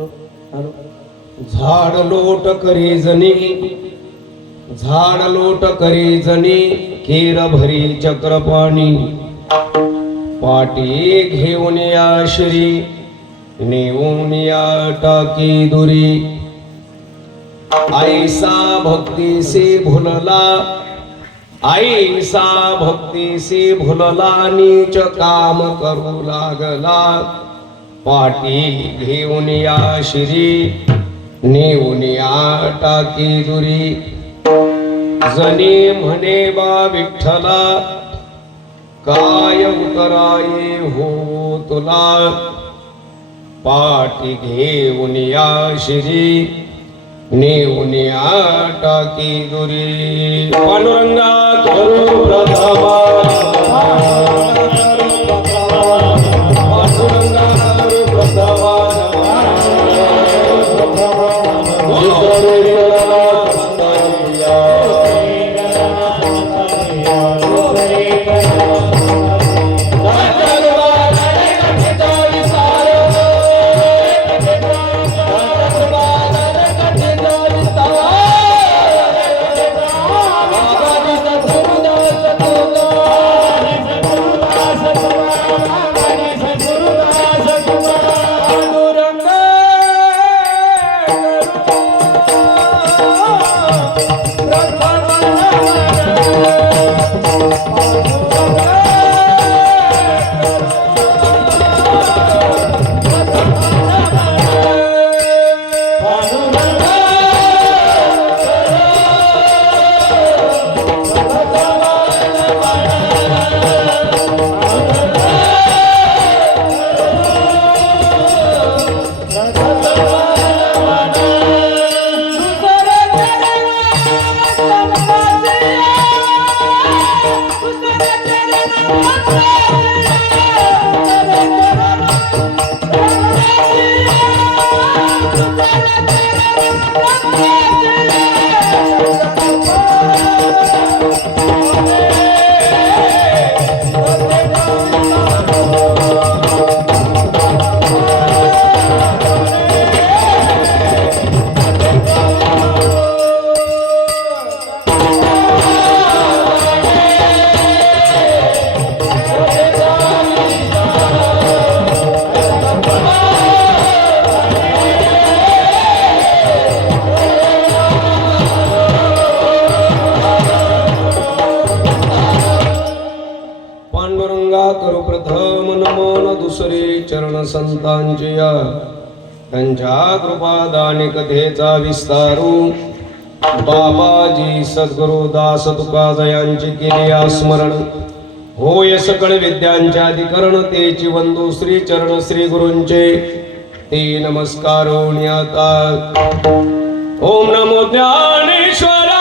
Hello hello. झाड लोट करी जनी, झाड लोट करी जनी, केर भरी चक्रपाणी. पाटी घेऊन या श्री, नेऊन या टाकी दुरी. ऐसा भक्ती से भुलला, ऐसा भक्ती से भुलला, नीच काम करू लागला. पाटी घेऊन या श्री, नेऊन या टाकी दुरी. जनी म्हणे बा विठ्ठला, काय उतराये हो तुला. पाटी घेऊन या श्री, नेऊन या टाकी दुरी. पांडुरंगा करू प्रथमा, पांडुरंगा करू प्रथमा. करू प्रथम नमन दुसरे चरण संतांचे या. त्यांच्या कृपादाने कथेचा विस्तारू. बाबाजी सद्गुरु दास तुकाजयांचे केले स्मरण. होय सकळ विद्यांचे अधिकरण, तेची वंदू श्री चरण श्री गुरूंचे ते नमस्कार आता. ओम नमो ज्ञानेश्वरा.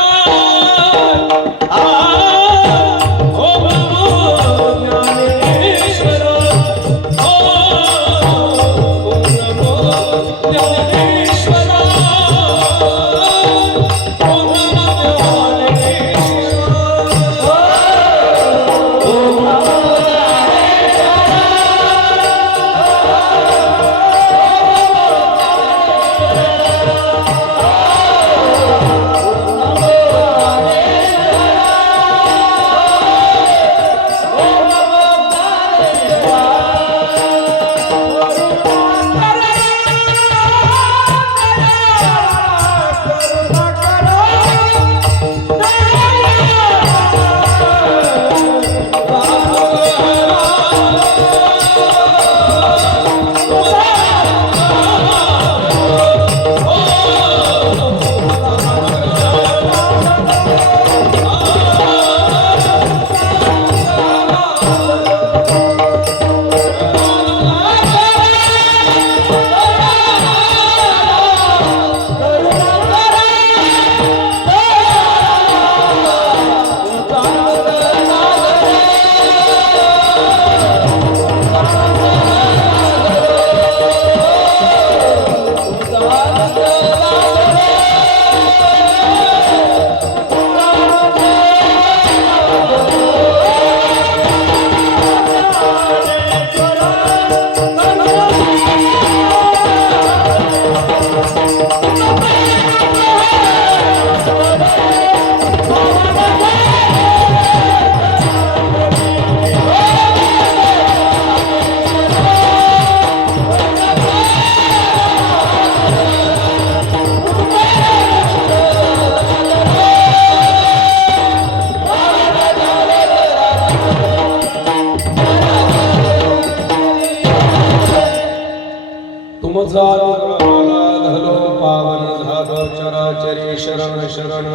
धलो पावन झालो चराचरी शरण शरण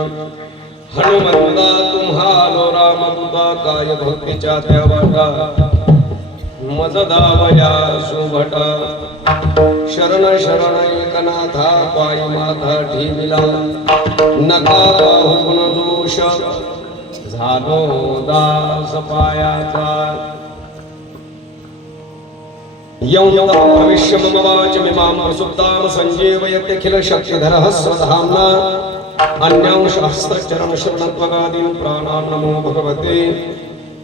हनुमंता तुम्हालो रामदूता काय भक्तीच्या त्या वाटा मज दावया सुभटा शरण शरण एकनाथा पायी माथा ठेविला नका पाहून दोष झालो दास पायाचा यौन भविष्य मम वाच मिमां सुप्तां संजीवयत्यखिल शक्तिधरः स्वधाम्ना अन्यांश हस्तचरण शरणत्वगादीन् प्राणान् नमो भगवते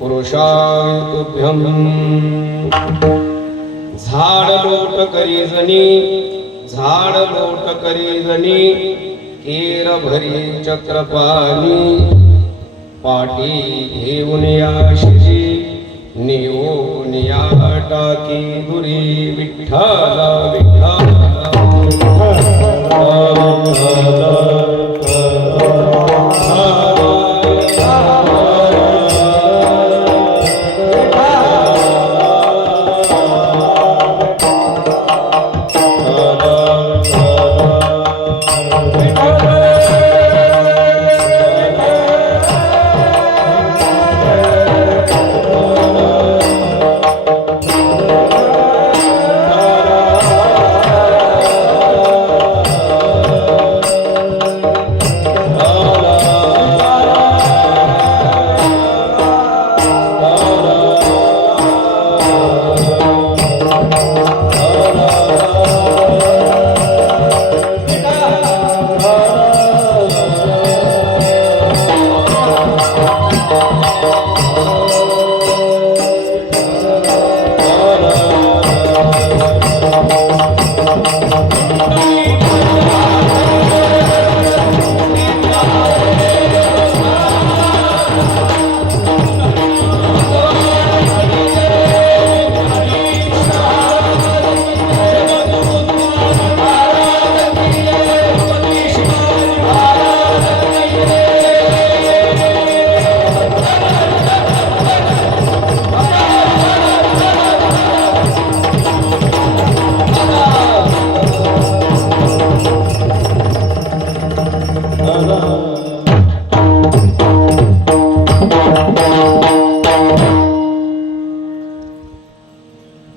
पुरुषाय तुभ्यं झाड लोट करी जनी केर भरी चक्रपाणी पाटी घेऊन याशी निवून या टाकी दुरी विठ्ठल विठ्ठल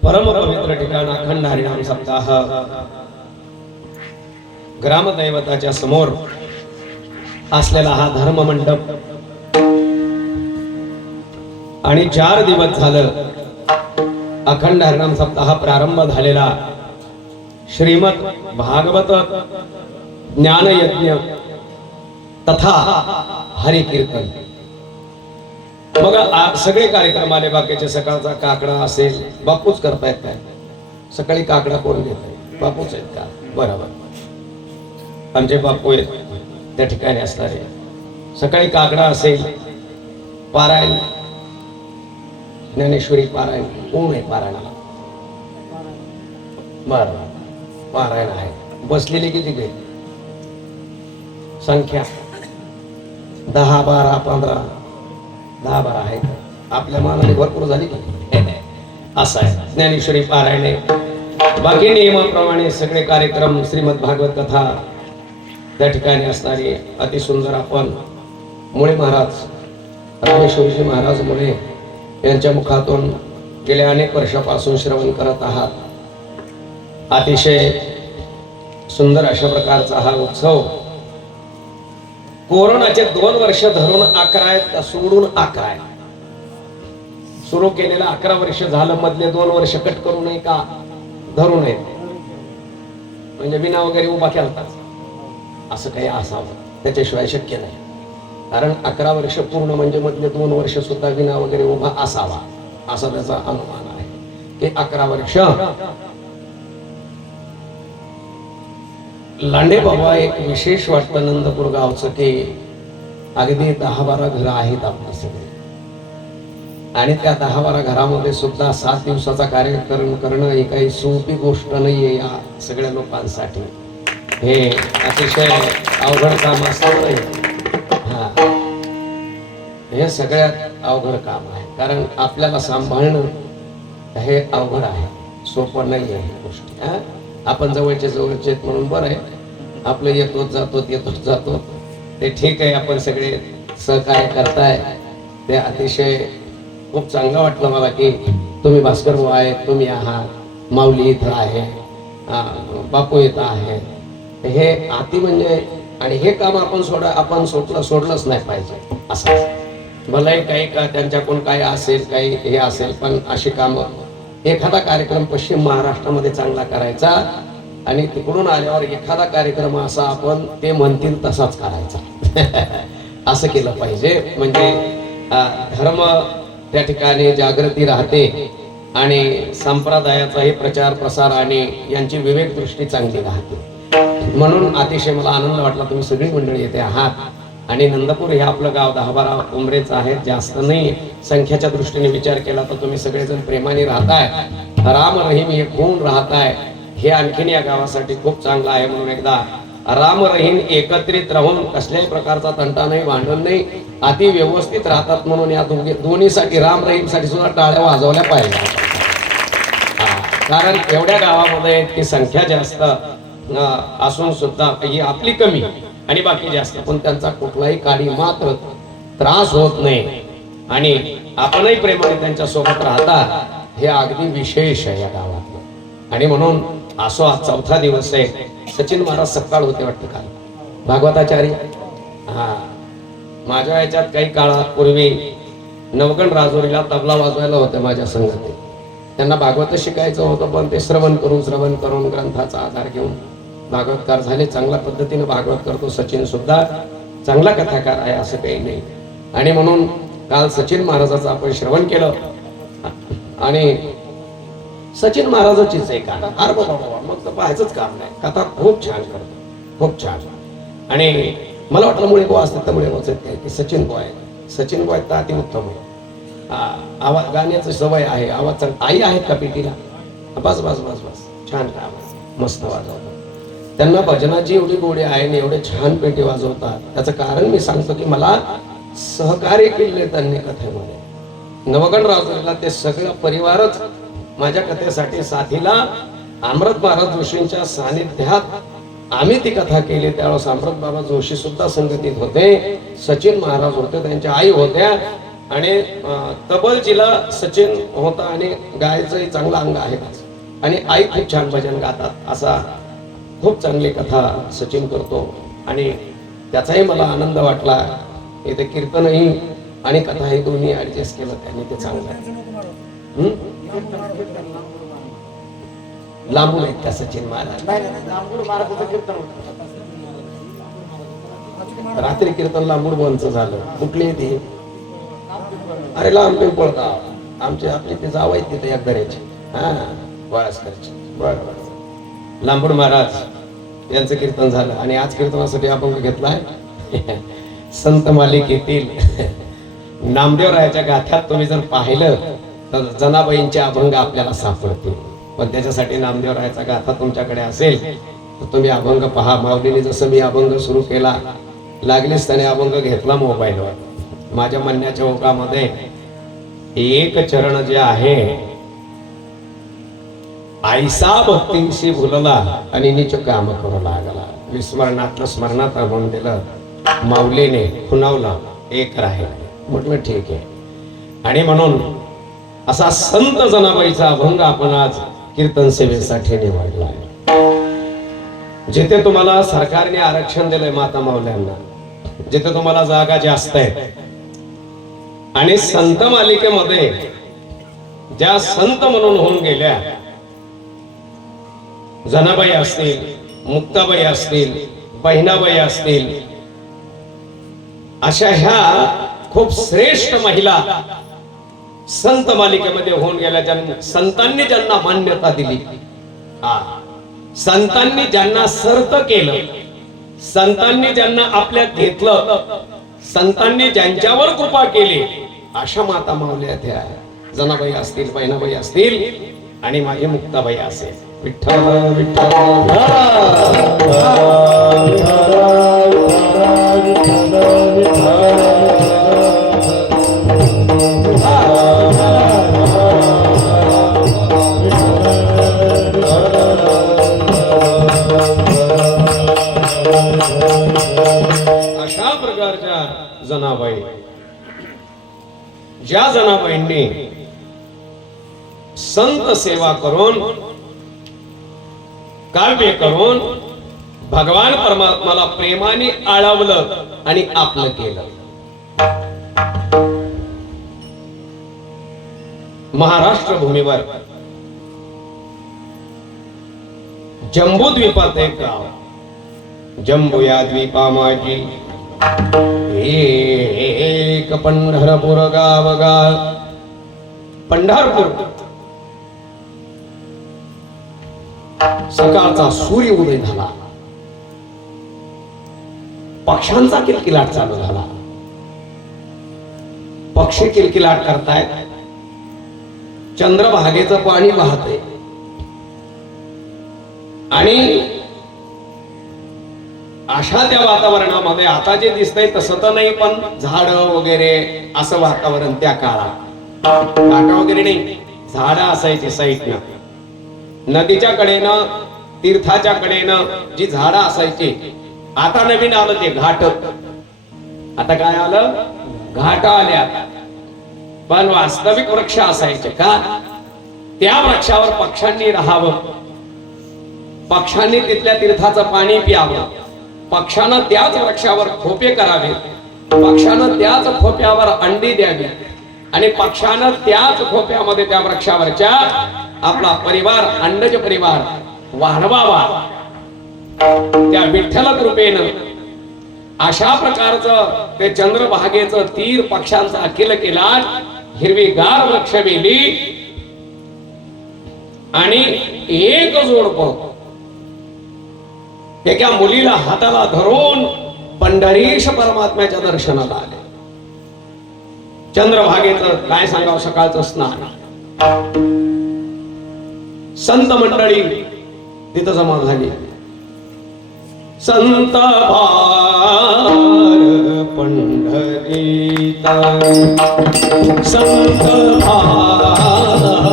परम पवित्र ठिकाण अखंड हरिनाम सप्ताह ग्रामदैवताच्या समोर असलेला हा धर्म मंडप आणि 4 दिवस झालं अखंड हरिनाम सप्ताह प्रारंभ झालेला श्रीमद भागवत ज्ञान यज्ञ तथा हरि कीर्तन मग सगळे कार्यक्रम आले बाकीचे सकाळचा काकडा असेल बापूच करतायत काय सकाळी काकडा कोण घेत आहे बापूच आहेत का बरोबर आमचे बापू आहेत त्या ठिकाणी असणारे सकाळी काकडा असेल पारायण ज्ञानेश्वरी पारायण कोण आहे पारायणाला बरोबर पारायण आहे बसलेले किती काही संख्या 10 12 15 10 12 आहे आपल्या मानाने भरपूर झाली की असं आहे ज्ञानेश्वरी पारायणे बाकी नियमाप्रमाणे सगळे कार्यक्रम श्रीमद भागवत कथा त्या ठिकाणी असणारी अतिसुंदर आपण मुळे महाराज रामेश्वरजी महाराज मुळे यांच्या मुखातून गेल्या अनेक वर्षापासून श्रवण करत आहात अतिशय सुंदर अशा प्रकारचा हा उत्सव कोरोनाचे 2 वर्ष धरून 11 आहेत सोडून 11 आहे सुरू केलेला 11 वर्ष झालं मधले 2 वर्ष कट करू नये का धरू नये म्हणजे विना वगैरे उभा केलताच असं काही असावं त्याच्याशिवाय शक्य नाही कारण 11 वर्ष पूर्ण म्हणजे मधले 2 वर्ष सुद्धा विना वगैरे उभा असावा असा त्याचा अनुमान आहे की 11 वर्ष लांडे बाबा एक विशेष वाटतं नंदपूर गावचं की अगदी 10-12 घरं आहेत आपली सगळी आणि त्या 10-12 घरामध्ये सुद्धा 7 दिवसाचा कार्यक्रम करणं ही काही सोपी गोष्ट नाहीये या सगळ्या लोकांसाठी हे अतिशय अवघड काम असतं हा हे सगळ्यात अवघड काम आहे कारण आपल्याला सांभाळणं हे अवघड आहे सोपं नाही आहे ही गोष्ट आपण जवळचे आहेत म्हणून बरं आहे. आपलं येतोच जातो ते ठीक आहे. आपण सगळे सहकार्य करताय ते अतिशय खूप चांगलं वाटलं मला की तुम्ही भास्कर भाऊ आहेत, तुम्ही आहात, माऊली इथं आहे, बापू इथं आहे. हे अति म्हणजे आणि हे काम आपण सोडलंच नाही पाहिजे. असं भलाही काही का त्यांच्याकडून काय असेल काही हे असेल, पण अशी कामं एखादा कार्यक्रम पश्चिम महाराष्ट्रामध्ये चांगला करायचा आणि तिकडून आल्यावर एखादा कार्यक्रम असा आपण ते म्हणतील तसाच करायचा. असं केलं पाहिजे. म्हणजे धर्म त्या ठिकाणी जागृती राहते आणि संप्रदायाचाही प्रचार प्रसार आणि यांची विवेक दृष्टी चांगली राहते. म्हणून अतिशय मला आनंद वाटला तुम्ही सगळी मंडळी येथे आहात. आणि नंदपूर हे आपलं गाव 10-12 उमरेच आहेत, जास्त नाही. संख्येच्या दृष्टीने विचार केला तर तुम्ही सगळेजण प्रेमाने राहताय, राम रहीम एक होऊन राहताय. हे आणखीन या गावासाठी खूप चांगलं आहे. म्हणून एकदा राम रहीम एकत्रित राहून कसल्याही प्रकारचा तंटा नाही, भांडण नाही, अति व्यवस्थित राहतात. म्हणून या दोन्हीसाठी राम रहीम साठी सुद्धा टाळ्या वाजवल्या पाहिजे. कारण एवढ्या गावामध्ये की संख्या जास्त असून सुद्धा ही आपली कमी आणि बाकी जास्त, पण त्यांचा कुठलाही काडी मात्र त्रास होत नाही आणि आपणही प्रेमाने त्यांच्या सोबत राहता. हे अगदी विशेष आहे या गावातलं. आणि म्हणून असो आज 4था दिवस आहे. सचिन महाराज सकाळ होते वाटतं काल भागवताचार्य. माझ्या याच्यात काही काळापूर्वी नवगण राजोरीला तबला वाजवायला होते माझ्या संगती. त्यांना भागवत शिकायचं होतं, पण ते श्रवण करून ग्रंथाचा आधार घेऊन भागवतकार झाले. चांगल्या पद्धतीने भागवत करतो. सचिन सुद्धा चांगला कथाकार आहे, असं काही नाही. आणि म्हणून काल सचिन महाराजाचं आपण श्रवण केलं आणि सचिन महाराजाचीच आहे का अरे बाबा, मग तर पाहायचंच काम नाही. कथा खूप छान करतो, खूप छान. आणि मला वाटलं मुळे गो असतात तर मुळे गोच काय की सचिन बॉय तर अति उत्तम आहे. आवाज गाण्याचं सवय आहे, आवाज चांगला. आई आहेत का पेटीला? बस छान काम आहे, मस्त वाजवतात. त्यांना भजनाची एवढी गोडी आहे आणि एवढे छान पेटी वाजवतात. त्याचं कारण मी सांगतो की मला सहकार्य केले त्यांनी कथेमध्ये. नवगण राजोरीला ते सगळं परिवारच माझ्या कथेसाठी साथीला अमृत महाराज जोशींच्या सानिध्यात आम्ही ती कथा केली. त्यावेळेस अमृत बाबा जोशी सुद्धा संगतीत होते, सचिन महाराज होते, त्यांच्या आई होत्या आणि तबलजीला सचिन होता आणि गायचंही चांगला अंग आहे. आणि आई खूप छान भजन गातात. असा खूप चांगली कथा सचिन करतो आणि त्याचाही मला आनंद वाटला. इथे कीर्तनही आणि कथा हे दोन्ही ऍडजस्ट केलं त्यांनी, ते चांगलं आहे. लांबून आहेत का सचिन महाराज? रात्री कीर्तन लांबूड बंदच झालं. कुठली ती? अरे लांब पळता आमचे आपले ते जाव आहेत तिथे एक घराची वळसकरची. बरोबर लांबूड महाराज यांचं कीर्तन झालं आणि आज कीर्तनासाठी अभंग घेतलाय संत मालिकेतील नामदेवरायाच्या गाथ्यात. तुम्ही जर पाहिलं तर जनाबाईंचे अभंग आपल्याला सापडतील, पण त्याच्यासाठी नामदेवरायाचा गाथा तुमच्याकडे असेल तर तुम्ही अभंग पहा. माऊलीने जसं मी अभंग सुरू केला लागलीच त्याने अभंग घेतला मोबाईलवर. माझ्या म्हणण्याच्या ओघामध्ये एक चरण जे आहे आईसा भक्तीशी भुलला आणि नीच काम करू लागला. विस्मरणातलं स्मरणात म्हणून दिलं. माऊलीने खुणावलं एक राहील. म्हटलं ठीक आहे. आणि म्हणून असा संत जनाबाईचा अभंग आपण आज कीर्तन सेवेसाठी निवडला आहे. जिथे तुम्हाला सरकारने आरक्षण दिलंय माता माऊल्यांना, जिथे तुम्हाला जागा जास्त आहे आणि संत मालिकेमध्ये ज्या संत म्हणून होऊन गेल्या, जनाबाई असतील, मुक्ताबाई असतील, बहिणाबाई असतील, अशा ह्या खूप श्रेष्ठ महिला संत मालिकेमध्ये होऊन गेल्या. संतांनी ज्यांना मान्यता दिली, संतांनी ज्यांना सर्त केलं, संतांनी ज्यांना आपल्यात घेतलं, संतांनी ज्यांच्यावर कृपा केली, अशा माता माऊल्या त्या जनाबाई असतील, बहिणाबाई असतील आणि माझी मुक्ताबाई असेल. विठ्ठल विठ्ठल जनाबाई, ज्या जनाबाईंनी संत सेवा करून काव्य करून भगवान परमात्माला प्रेमाने आळवलं आणि आपलं केलं. महाराष्ट्र भूमीवर जम्बूद्वीपात एक गाव, जम्बू या द्वीपा माझी एक पंढरपूर गाव गा. पंढरपूर सकाळचा सूर्य उदय झाला, पक्ष्यांचा किलकिलाट चालू झाला. पक्षी किलकिलाट करतायत, चंद्रभागेचं पाणी वाहतंय आणि अशा त्या वातावरणामध्ये आता जे दिसतंय तसं तर नाही, पण झाड वगैरे असं वातावरण त्या काळात. काटा वगैरे नाही, झाड असायची साईडनं, नदीच्या कडेनं तीर्थाच्या कडेनं जी झाडं असायची. आता नवीन आलं ते घाट. आता काय आलं, घाट आल्या. पण वास्तविक वृक्ष असायचे का, त्या वृक्षावर पक्ष्यांनी राहावं, पक्ष्यांनी तिथल्या तीर्थाचं पाणी प्यावं, पक्ष्यानं त्याच वृक्षावर खोपे करावे, पक्ष्यानं त्याच खोप्यावर अंडी द्यावी आणि पक्ष्यानं त्याच खोप्यामध्ये त्या वृक्षावरच्या आपला परिवार, अंडज परिवार वाढवावा. त्या विठ्ठल कृपेनं अशा प्रकारचं ते चंद्रभागेचं तीर, पक्ष्यांचा अखिल किलाट, हिरवीगार वृक्षवेली आणि एक जोडपं एका मुलीला हाताला धरून पंढरीश परमात्म्याच्या दर्शनाला आले. चंद्रभागेचं काय सांगावं, सकाळचं स्नान. संत मंडळी तिथं जमा झाली. संत भार पंढरीता, संत भार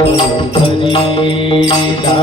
पंढरीता,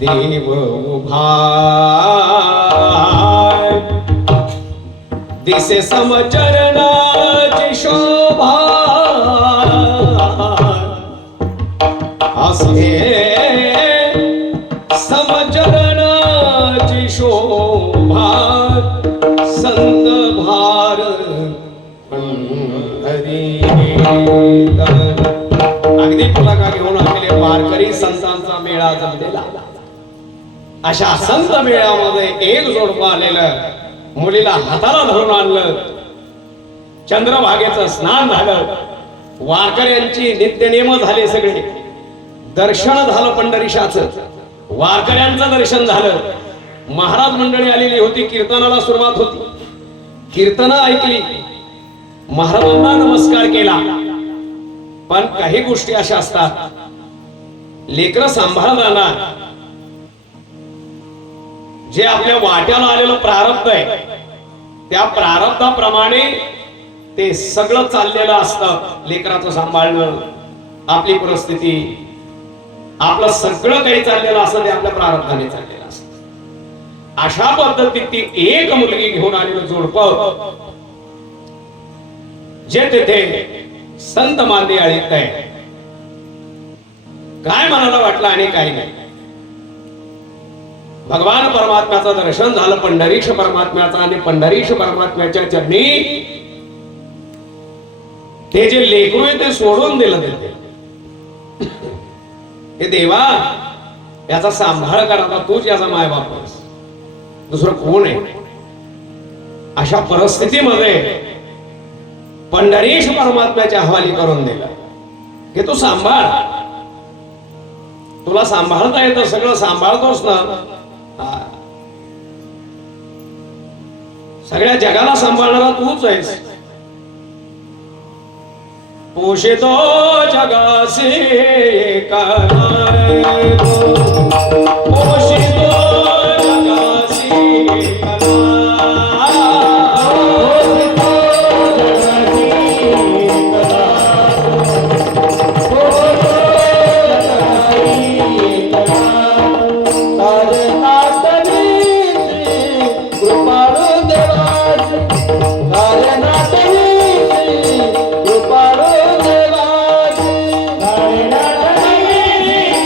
देव उभा दिसे समचरणाची शोभा, असे समचरणाची शोभा, संत भार पंढरी. अगदी पुलाका घेऊन आलेले वारकरी संतांचा मेळा जमलेला. अशा संत मेळ्यामध्ये एक जोडपं आलेलं, मुलीला हाताला धरून आणलं, चंद्रभागेचं स्नान झालं, वारकऱ्यांची नित्यनेम झाले, सगळे दर्शन झालं पंढरीशाचं, वारकऱ्यांचं दर्शन झालं. महाराज मंडळी आलेली होती, कीर्तनाला सुरुवात होती, कीर्तन ऐकली, महाराजांना नमस्कार केला. पण काही गोष्टी अशा असतात, लेकरं सांभाळताना जे आपल्या वाट्याला आलेलं प्रारब्ध आहे, त्या प्रारब्धाप्रमाणे ते सगळं चाललेलं असतं. लेकराचं सांभाळणं, आपली परिस्थिती, आपलं सगळं काही चाललेलं असं ते आपल्या प्रारब्धाने चाललेलं असतं. अशा पद्धतीत ती एक मुलगी घेऊन आलेलं जोडपं जे तेथे संत मांदी आळीत आहे, काय मनाला वाटलं आणि काही नाही. भगवान परमात्म्याचं दर्शन झालं पंढरीश परमात्म्याचा, आणि पंढरीश परमात्म्याच्या चरणी ते जे लेकरू आहे ते सोडून दिलं. ते देवा याचा सांभाळ करा, तूच याचा मायबाप आहेस, दुसरं कोण आहे. अशा परिस्थितीमध्ये पंढरीश परमात्म्याच्या हवाली करून दिलं की तू सांभाळ, तुला सांभाळता येतं, सगळं सांभाळतोस ना, सगळ्या जगाला सांभाळणारा तूच आहेस. पोषितो जगासी एका नाय गो, पोषितो जगासी एका नाय, पोषितो जगासी एका नाय, पोषितो जगासी एका नाय. कृपाळू देवाची, नाटवी कृपाळू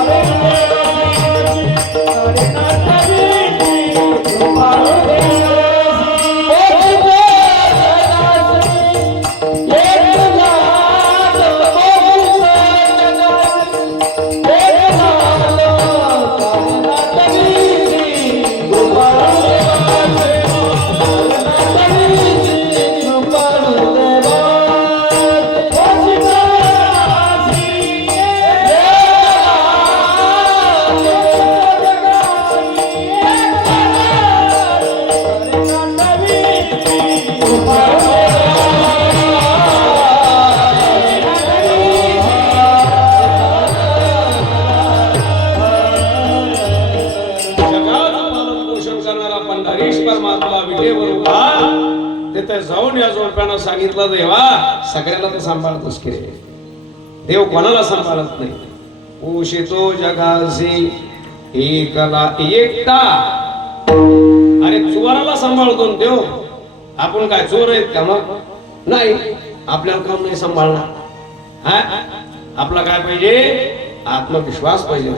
देवाची, तिथे जाऊन या जोडप्यानं सांगितलं, देवा सगळ्याला तर सांभाळतोस की रे, देव कोणाला सांभाळत नाही. पोषितो जगासी एकला एकटा. अरे चोराला सांभाळतो देव, आपण काय चोर आहेत का? मग नाही, आपल्याला काम नाही सांभाळणार. हा, आपला काय पाहिजे? आत्मविश्वास पाहिजे.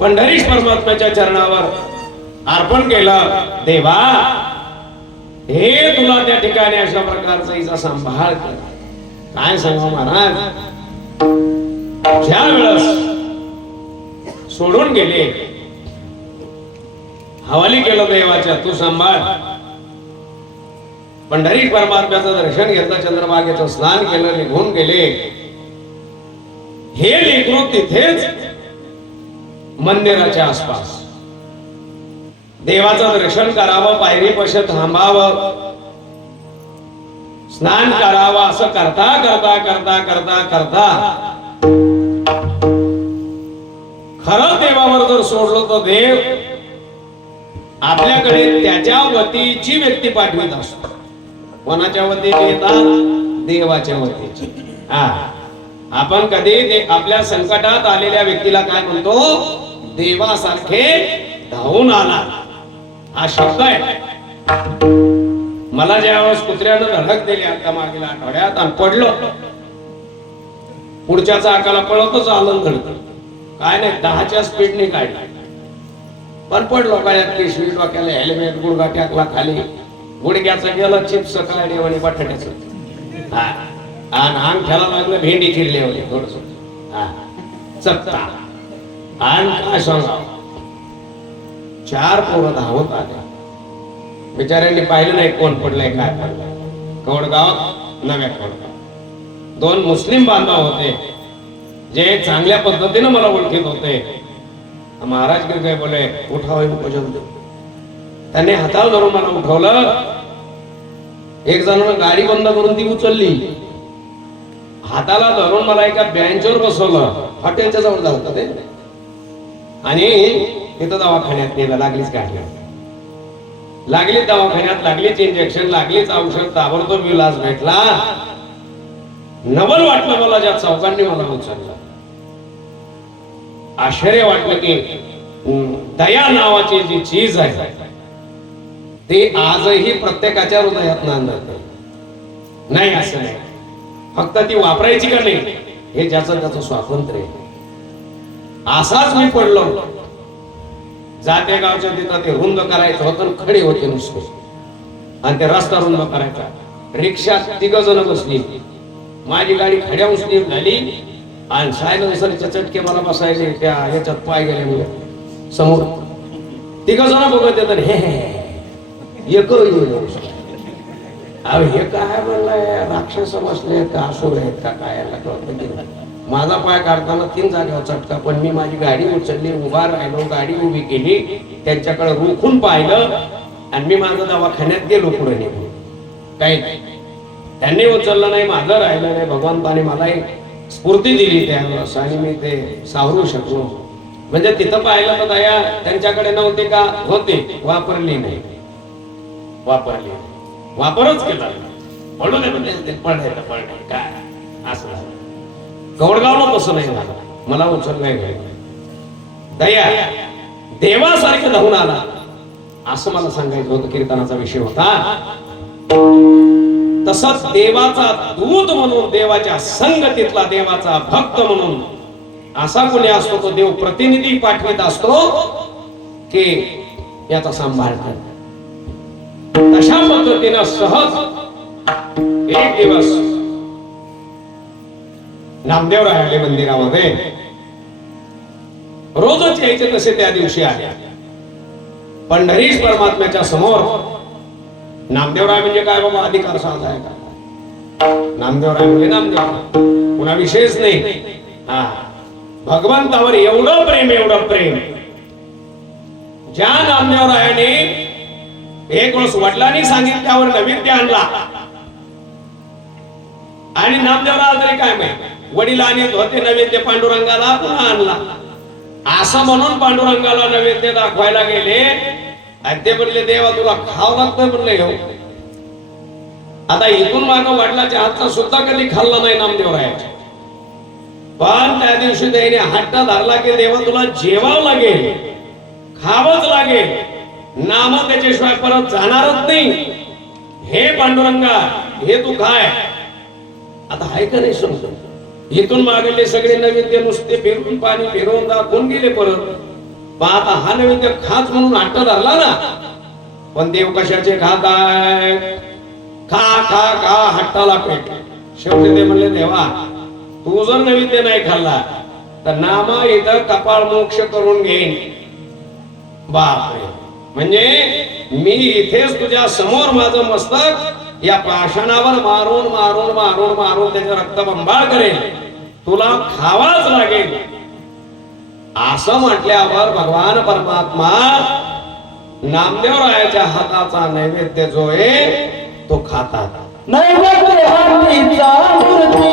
पंढरीश परमात्म्याच्या चरणावर अर्पण केलं, देवा हे तुला त्या ठिकाणी अशा प्रकारचा हिचा सांभाळ कर. काय सांगा महाराज, ज्या वेळेस सोडून गेले, हवाली केलं देवाच्या, तू सांभाळ. पंढरीश परमात्म्याचं दर्शन घेतलं, चंद्रभागेचं स्नान केलं, निघून गेले. हे लेकरू तिथेच मंदिराच्या आसपास देवाचं दर्शन करावं, पायरी पश थांबावं, स्नान करावं, असं करता करता करता करता करता खरं देवावर जर सोडलं तर देव आपल्याकडे त्याच्या वतीची व्यक्ती पाठवित असतो. कोणाच्या वतीची येतात? देवाच्या वतीची. आपण कधी आपल्या संकटात आलेल्या व्यक्तीला काय म्हणतो? देवासारखे धावून आला, हा शब्द आहे. मला ज्यावेळेस कुत्र्यानं धडक दिली आता मागील आठवड्यात आणि पडलो, पुढच्या चाकाला पळतच आलं धडक, काय नाही 10च्या स्पीडने काढली, पण पडलो. काळ्यात पिशवी, डोक्याला हेल्मेट, गुडघा टाकला खाली, गुडघ्याचं गेलं चिप्स काढले आणि बटाट्याचं, आणि अंगठ्याला लागलं भेंडी चिरले होते थोडस, चपता. आणि काय सांगा, 4 पोरं धावत आले. बिचाऱ्यांनी पाहिलं नाही कोण पडलंय काय पडलंय. कवडगाव, नव्या कवडगाव 2 मुस्लिम बांधव होते जे चांगल्या पद्धतीने मला ओळखीत होते. महाराज काय बोले, उठाव त्यांनी हातावर धरून मला उठवलं. एक जणांना गाडी बंद करून ती उचलली, हाताला धरून मला एका बेंचवर बसवलं. हॉटेलच्या जवळ जाऊ ते, आणि तिथं दवाखान्यात नेलं. लागलीच गाडी, लागलीच दवाखान्यात, लागलीच इंजेक्शन, लागलीच औषध, ताबडतोब विलास भेटला. नवल वाटलं मला ज्या चौकांनी मला उचललं. आश्चर्य वाटलं की दया नावाची जी चीज आहे ती आजही प्रत्येकाच्या हृदयात नांदते. नाही असं नाही, फक्त ती वापरायची का नाही हे ज्याचं त्याचं स्वातंत्र्य आहे. असाच मी पडलो जाते गावच्या तिथं ते रुंद करायचं होतं, खडे होते नुसते आणि ते रस्ता रुंद करायचा. रिक्षात 3 जण बसली, माझी गाडी खड्याहून स्लीप झाली आणि सायलेन्सरचे चटके मला बसायचे त्या ह्याच्यात पाय गेल्यामुळे. समोर 3 जण बघत येतात, हे एक हे काय म्हणलंय, राक्षस बसले का असुर आहेत का काय. माझा पाय काढताना 3 जागेवर चटका, पण मी माझी गाडी उचलली, उभा राहिलो, गाडी उभी केली, त्यांच्याकडे रोखून पाहिलं आणि मी माझं दवाखान्यात गेलो पुढे निघून. काही नाही, त्यांनी उचललं नाही, माझं राहिलं नाही. भगवंताने मला एक स्फूर्ती दिली त्यावेळेस आणि मी ते सावरू शकलो. म्हणजे तिथं पाहिलं तर दया त्यांच्याकडे नव्हती का, होते, वापरली नाही. वापरली वापरच केला, पडू दे म्हणजे पडायला पडणे काय असं झालं. गौडगावला तसं नाही झालं, मला उचललंय दया देवासारखं धावून आला असं मला सांगायचं होतं. कीर्तनाचा विषय होता. तसंच देवाचा दूत म्हणून, देवाच्या संगतीतला देवाचा भक्त म्हणून असा कोणी असतो तो देव प्रतिनिधी पाठवित असतो की याचा सांभाळ कर. तशा पद्धतीनं सहज एक दिवस नामदेव राहिले मंदिरामध्ये. रोजच यायचे तसे त्या दिवशी आले. पंढरीश परमात्म्याच्या समोर नामदेवराय म्हणजे काय बाबा, अधिकार साधाय का. नामदेवराय म्हणजे नामदेव, पुन्हा विशेष नाही. भगवंतावर एवढं प्रेम, एवढं प्रेम. ज्या नामदेवरायाने एक वेळेस वडिलांनी सांगितल्यावर नैवेद्य आणला आणि नामदेवराय तरी काय माहिती, वडील आणत होते नैवेद्य पांडुरंगाला, पुन्हा आणला असं म्हणून पांडुरंगाला नैवेद्य दाखवायला गेले. ते म्हणले देवा तुला खावं लागतं म्हणले. हो आता इथून माग वडिलाच्या हातचा सुद्धा कधी खाल्ला नाही नामदेवरायाच्या, पण त्या दिवशी त्याने हट्ट धरला की देवा तुला जेवावं लागेल, खावंच लागेल, नाम त्याच्याशिवाय परत जाणारच नाही. हे पांडुरंगा हे तू काय. आता हाय का नाही समजून. इथून मागले सगळे नैवेद्य नुसते फिरून पाणी फिरवून दाखवून गेले परत. आता हा नैवेद्य खाच म्हणून हट्ट धरला ना. पण देव कशाचे खाताय, खा खा खा हट्टाला पेट. शेवटी ते म्हणले देवा तू जर नैवेद्य नाही खाल्ला तर नामा इथं कपाळ मोक्ष करून घेईन. बापरे, म्हणजे मी इथेच तुझ्या समोर माझं मस्तक या पाषाणावर मारून मारून मारून मारून त्याचे रक्तबंबाळ करेल, तुला खावाच लागेल. असं म्हटल्यावर भगवान परमात्मा नामदेवरायाच्या हाताचा नैवेद्य जो आहे तो खातात. नैवेद्य हातीचा मूर्ती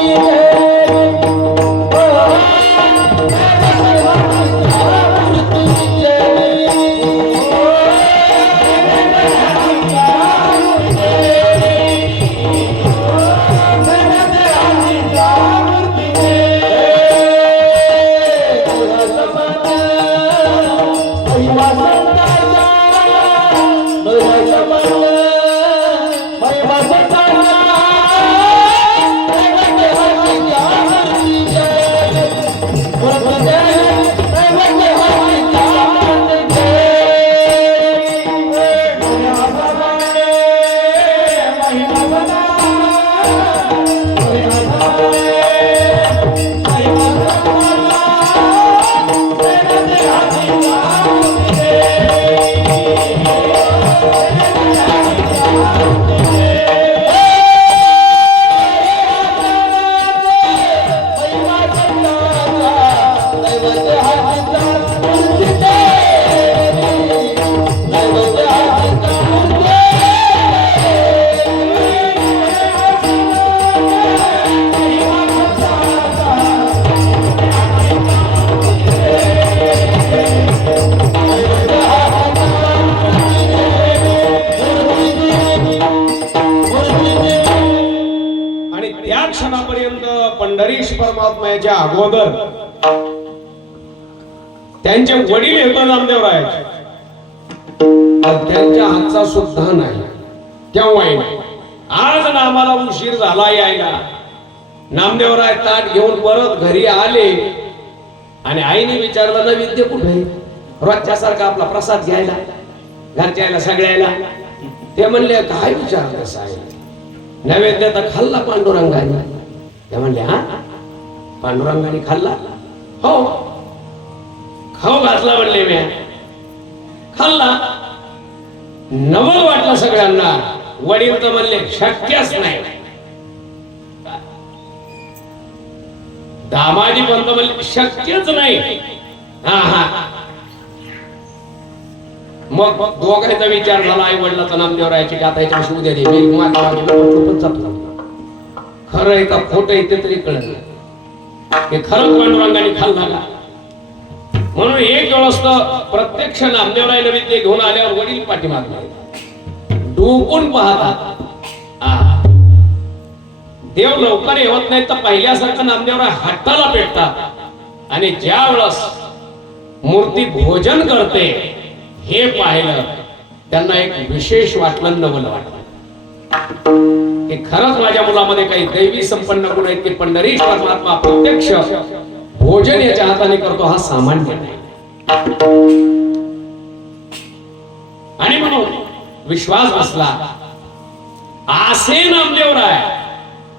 क्षणापर्यंत पंढरीश परमात्म्याच्या अगोदर त्यांचे वडील होते नामदेवरायाचे, त्यांच्या हातचा सुद्धा नाही, केव्हाही नाही. आज ना आम्हाला उशीर झाला यायला. नामदेवराय ताट घेऊन परत घरी आले आणि आईने विचारलं नैवेद्य कुठे? रोजच्या सारखा आपला प्रसाद घ्यायला घरच्याला सगळ्याला. ते म्हणले काय विचारलं साहेब, नैवेद्य तर खाल्ला पांडुरंगाने. ते म्हणले हा पांडुरंगाने खाल्ला? हो खाऊ घातला म्हणले मी, खाल्ला. नवल वाटलं सगळ्यांना. वडील तर म्हणले शक्यच नाही. दामाजी पंत म्हणले शक्यच नाही. हा हा. मग दोघांचा विचार झाला. आई वडिलाचा नामदेवरायाची गाथा याच्याशी उद्या दे. खरं आहे का खोटं आहे ते तरी कळत नाही. हे खरंच पांडुरंगाने खाल्ला का? म्हणून एक वेळ असतं प्रत्यक्ष नामदेवराय नैवेद्य घेऊन आल्यावर वडील पाठीमागे डोकून पाहतात. देव लवकर येत नाही तर पहिल्यासारखं नामदेवराय हाताला पेटतात आणि ज्या वेळेस मूर्ती भोजन करते हे पाहिलं त्यांना एक विशेष वाटलं, नवल वाटलं की खरंच माझ्या मुलामध्ये काही दैवी संपन्न गुण आहेत की पंढरीश परमात्मा प्रत्यक्ष भोजन याच्या हाताने करतो, हा सामान्य नाही. आणि म्हणून विश्वास बसला. असे नामदेवराय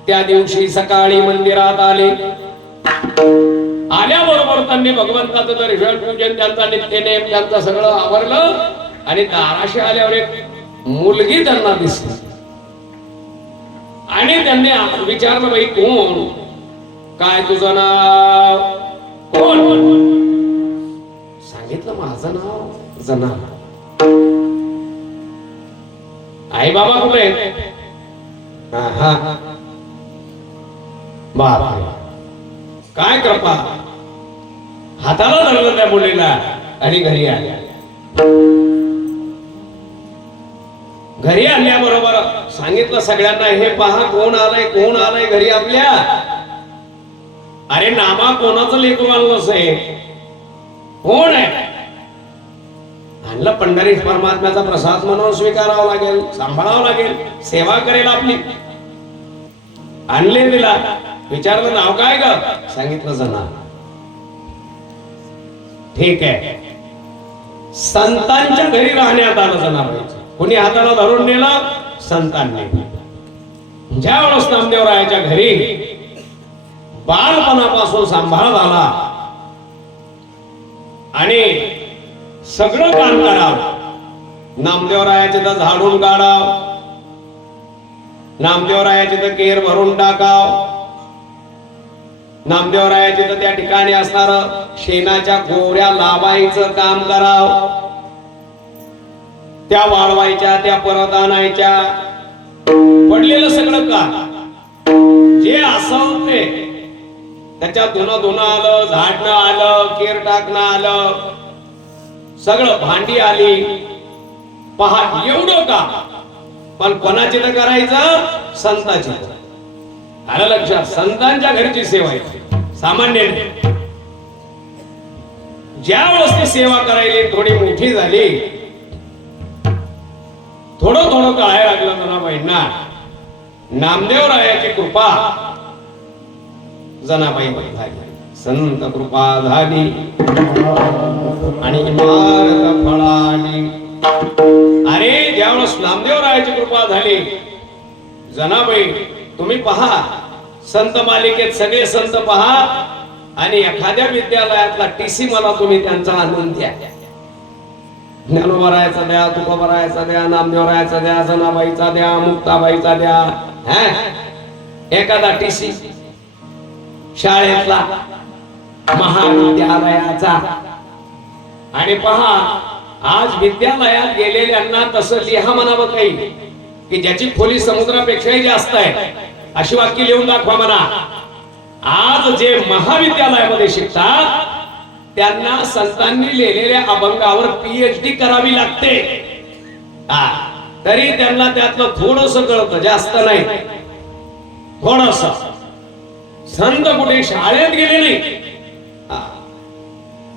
त्या दिवशी सकाळी मंदिरात आले. आल्याबरोबर त्यांनी भगवंताचं दर्शन पूजन त्यांचा नित्यनेम त्यांचं सगळं आवरलं आणि दाराशी आल्यावर एक मुलगी त्यांना दिसली आणि त्यांनी विचारलं बाई कोण? काय तुझं नाव? कोण? सांगितलं माझं नाव जना. आई बाबा कुठे? हा बाबा काय कृपा. हाताला धरलं त्या मुलीला आणि घरी आल्या. घरी आल्याबरोबर सांगितलं सगळ्यांना, हे पहा कोण आलंय कोण आलंय घरी आपल्या. अरे नामा कोणाचं लेकरू आणलंच आहे? कोण आहे? आणलं पंढरीश परमात्म्याचा प्रसाद म्हणून स्वीकारावा लागेल, सांभाळावं लागेल, सेवा करेल आपली. आणले तिला. विचारलं नाव काय ग? सांगितलं जना. ठीक आहे. संतांच्या घरी राहण्यात आलं जनाबाईचं. कोणी हाताला धरून नेलं? संतांनी. ज्या वेळेस नामदेवरायाच्या घरी बालपणापासून सांभाळ झाला आणि सगळं काम करावं. नामदेवरायाचे तर झाडून काढाव, नामदेवरायाचे तर केर भरून टाकाव, नामदेवरायाचे तर त्या ठिकाणी असणार शेणाच्या गोऱ्या लावायचं काम कराव, त्या वाळवायच्या, त्या परत आणायच्या, पडलेलं सगळं काम जे असं ते त्याच्यात धुणं आलं, झाडणं आलं, केर टाकणं आलं, सगळं भांडी आली. पहा एवढं का. पण कोणाची तर करायचं? संताची. आलं लक्षात? संतांच्या घरची सेवा आहे, सामान्य नाही. ज्या वेळेस ती सेवा करायला थोडी मोठी झाली, थोडं थोडं कळायला लागलं जनाबाईंना. नामदेवरायाची कृपा जनाबाई झाली, संत कृपा झाली आणि इमारत फळाली. अरे ज्यावेळेस नामदेवरायाची कृपा झाली, जनाबाई तुम्ही पहा, संत मालिकेत सगळे संत पहा आणि एखाद्या विद्यालयातला टीसी मला तुम्ही त्यांचा आणून द्या. ज्ञानोबरायाचा द्या, तुकोबरायाचा द्या, नामदेवरायाचा द्या, जनाबाईचा द्या, मुक्ताबाईचा द्या, एखादा टीसी शाळेतला, महाविद्यालयाचा. आणि पहा आज विद्यालयात गेलेल्यांना तसं लिहा म्हणावं काही की ज्याची खोली समुद्रापेक्षाही जास्त आहे अशी वाक्य लिहून दाखवा म्हणा. आज जे महाविद्यालयामध्ये शिकतात त्यांना संतांनी लिहिलेल्या अभंगावर PhD करावी लागते. तरी त्यांना त्यातलं थोडंसं कळतं, जास्त नाही, थोडंसं. संत कुठे शाळेत गेले नाही,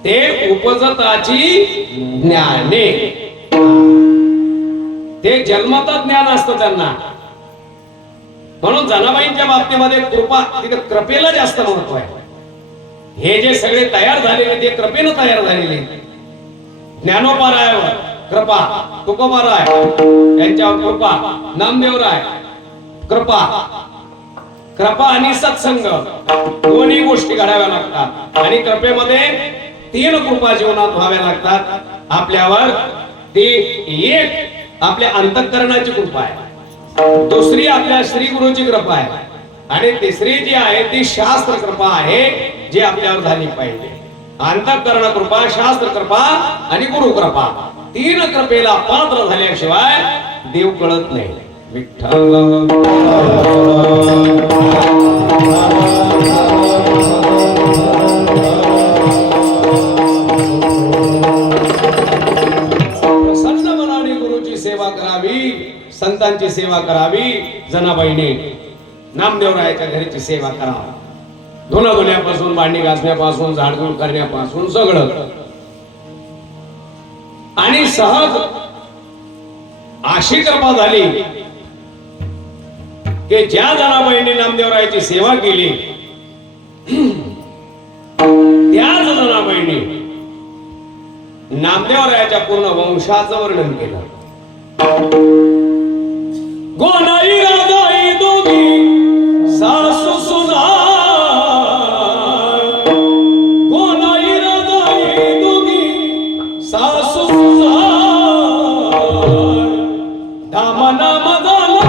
ते उपजताची ज्ञाने, ते जन्मतः ज्ञान असतं त्यांना. म्हणून जनाबाईंच्या बाबतीमध्ये कृपा, तिथे कृपेला जास्त महत्व आहे. हे जे सगळे तयार झालेले ते कृपेनं तयार झालेले. ज्ञानोपारायावर कृपा, तुकोबाराय यांच्यावर कृपा, नामदेवराय कृपा. कृपा आणि सत्संग दोन्ही गोष्टी घडाव्या लागतात. आणि कृपेमध्ये 3 कृपा जीवनात व्हाव्या लागतात आपल्यावर. ती एक आपल्या अंतःकरणाची कृपा आहे, दुसरी आपल्या श्री गुरुची कृपा आहे, आणि तिसरी जी आहे ती शास्त्र कृपा आहे, जी आपल्यावर झाली पाहिजे. अंतःकरण कृपा, शास्त्र कृपा आणि गुरु कृपा. 3 कृपेला पात्र झाल्याशिवाय देव कळत नाही. विठ्ठल प्रसन्न मनाने गुरुची सेवा करावी, संतांची सेवा करावी. जनाबाईने नामदेवरायाच्या घरीची सेवा करावी. धुणं धुण्यापासून, भांडी घासण्यापासून, झाडझूड करण्यापासून सगळं. आणि सहज अशी कृपा झाली की ज्या जनाबाईंनी नामदेवरायाची सेवा केली त्याच जनाबाईंनी नामदेवरायाच्या पूर्ण वंशाचं वर्णन केलं. गोनाई राजाई दोघी सासू सुना, गोनाई राजाई दोघी सासू सुना, दामना मदाला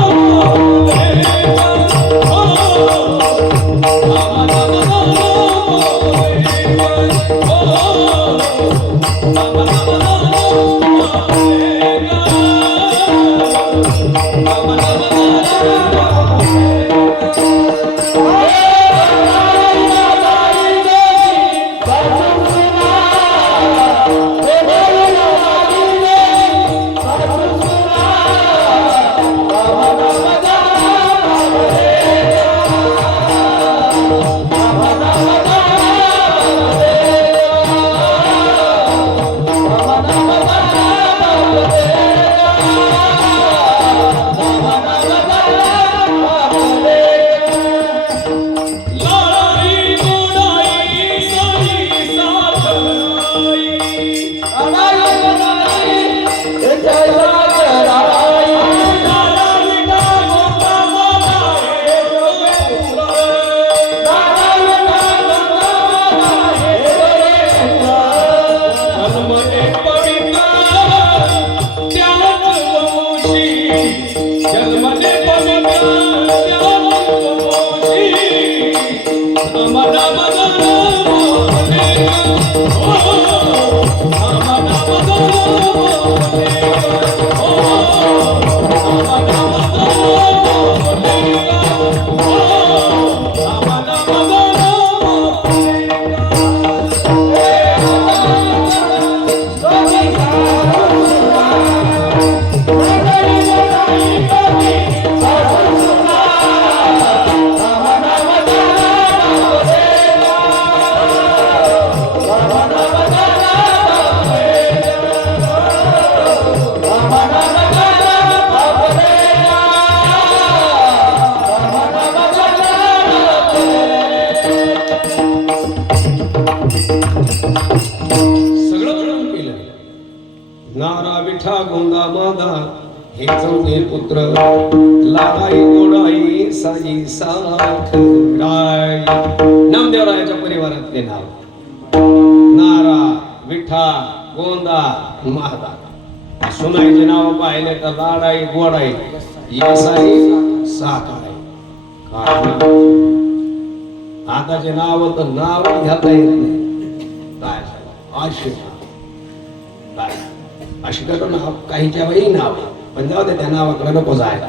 हे चौघे पुत्र लाडाई गोडाई साई साखराई. नामदेवरायाच्या परिवारातले नाव नारा, विठा, गोंदा, महादा. सुनाईचे नाव पाहिले तर लाडाई गोडाई साई साखराई. आताचे नाव तर नाव घेता येत नाही. काय अशी तर नाव काहीच्या बाई नाव, पण जाऊ दे त्या नावाकडे नको जायला.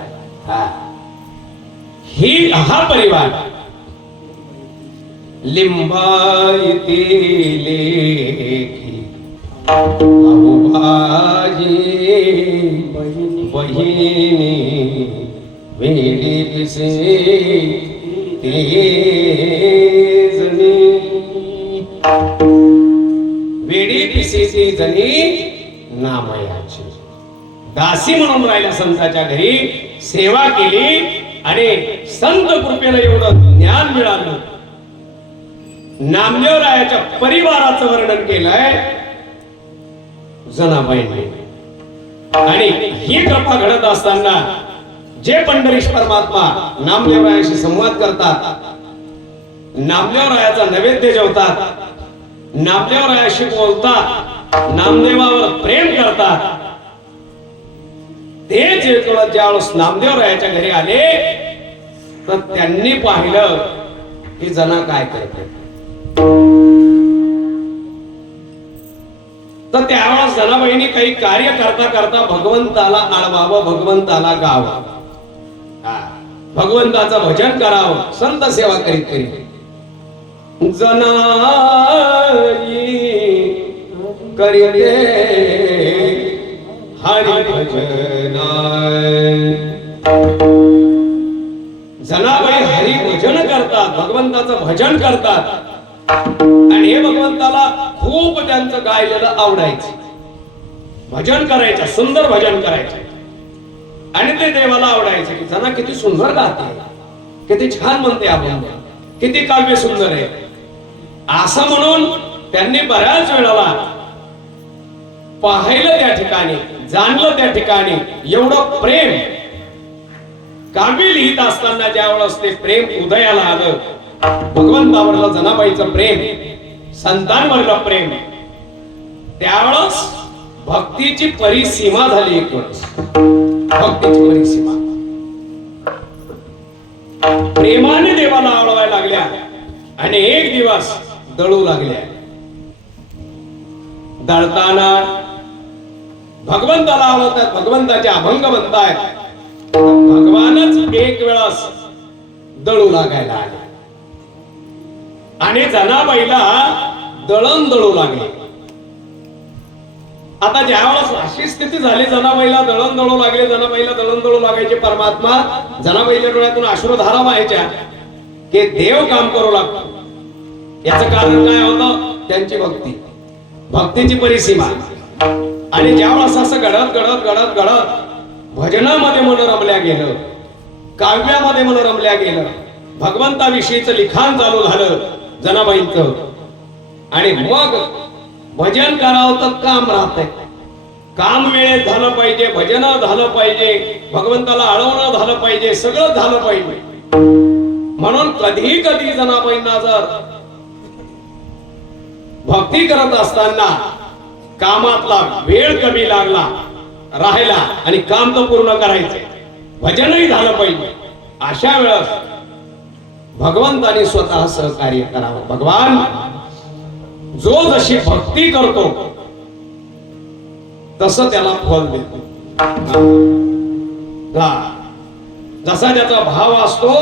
हा परिवार लिंबायती लेखी आऊबाजी बहिणी वेडी पिसे जणी वेडी पिसे ती जणी नामयाची दासी म्हणून राहिल्या संताच्या घरी सेवा केली आणि संत कृपेनं एवढं ज्ञान मिळालं. नामदेवरायाच्या परिवाराचं वर्णन केलंय जनाबाईंनी. आणि ही कृपा घडत असताना जे पंढरीश परमात्मा नामदेवरायाशी संवाद करतात, नामदेवरायाचा नैवेद्य जेवतात, नामदेवरायाशी बोलतात, नामदेवावर प्रेम करतात, ते ज्यावेळेस नामदेवरायाच्या घरी आले तर त्यांनी पाहिलं की जना काय करते. तर त्यावेळेस जनाबाईंनी काही कार्य करता करता भगवंताला आळवावं, भगवंताला गावं, भगवंताचं भजन करावं, संत सेवा करीत करीत जनाई करीते हरि भजन. जनाबाई हरि भजन करतात, भगवंताचं भजन करतात. आणि हे भगवंताला खूप त्यांचं गायलेलं आवडायचं, भजन करायचं, सुंदर भजन करायचं. आणि ते देवाला आवडायचं की जना किती सुंदर गाते, किती छान म्हणते, आपण किती काव्य सुंदर आहे. असं म्हणून त्यांनी बऱ्याच वेळेला पाहिलं त्या ठिकाणी, जाणलं त्या ठिकाणी. एवढं प्रेम काव्य लिहित असताना ज्यावेळेस ते प्रेम उदयाला आलं, भगवंतावरलं जनाबाईचं प्रेम, संतांवरलं प्रेम, त्यावेळेस भक्तीची परिसीमा झाली. एक वेळेस भक्तीची परिसीमा, प्रेमाने देवाला आवडायला लागल्या आणि एक दिवस दळू लागल्या. दळताना भगवंताला आवडतात, भगवंताचे अभंग म्हणतायत, भगवानच एक वेळेस दळू लागायला आले आणि जनाबाईला दळण दळू लागले. आता ज्यावेळेस अशी स्थिती झाली, जनाबाईला दळण दळू लागले, जनाबाईला दळण दळू लागायचे. परमात्मा जनाबाईच्या डोळ्यातून अश्रुधारा व्हायच्या की देव काम करू लागतो. याचं कारण काय होतं? त्यांची भक्ती, भक्तीची परिसीमा. आणि ज्यावेळेस असं घडत घडत घडत घडत भजनामध्ये मन रमल्या गेलं, काव्यामध्ये मन रमल्या गेलं, भगवंताविषयीचं लिखाण चालू झालं जनाबाईंचं. आणि मग भजन करावं तर काम राहतंय, काम वेळेत झालं पाहिजे, भजन झालं पाहिजे, भगवंताला आळवणं झालं पाहिजे, सगळं झालं पाहिजे. म्हणून कधी कधी जनाबाईंना जर भक्ती करत असताना कामातला वेळ कमी लागला राहिला आणि काम तर पूर्ण करायचे, भजनही झालं पाहिजे, अशा वेळेस भगवंताने स्वतः सहकार्य करावं. भगवान जो जशी भक्ती करतो तसं त्याला फल देतो. जसा त्याचा भाव असतो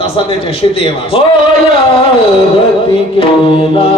तसा त्याच्याशी देव असतो. भक्ती केला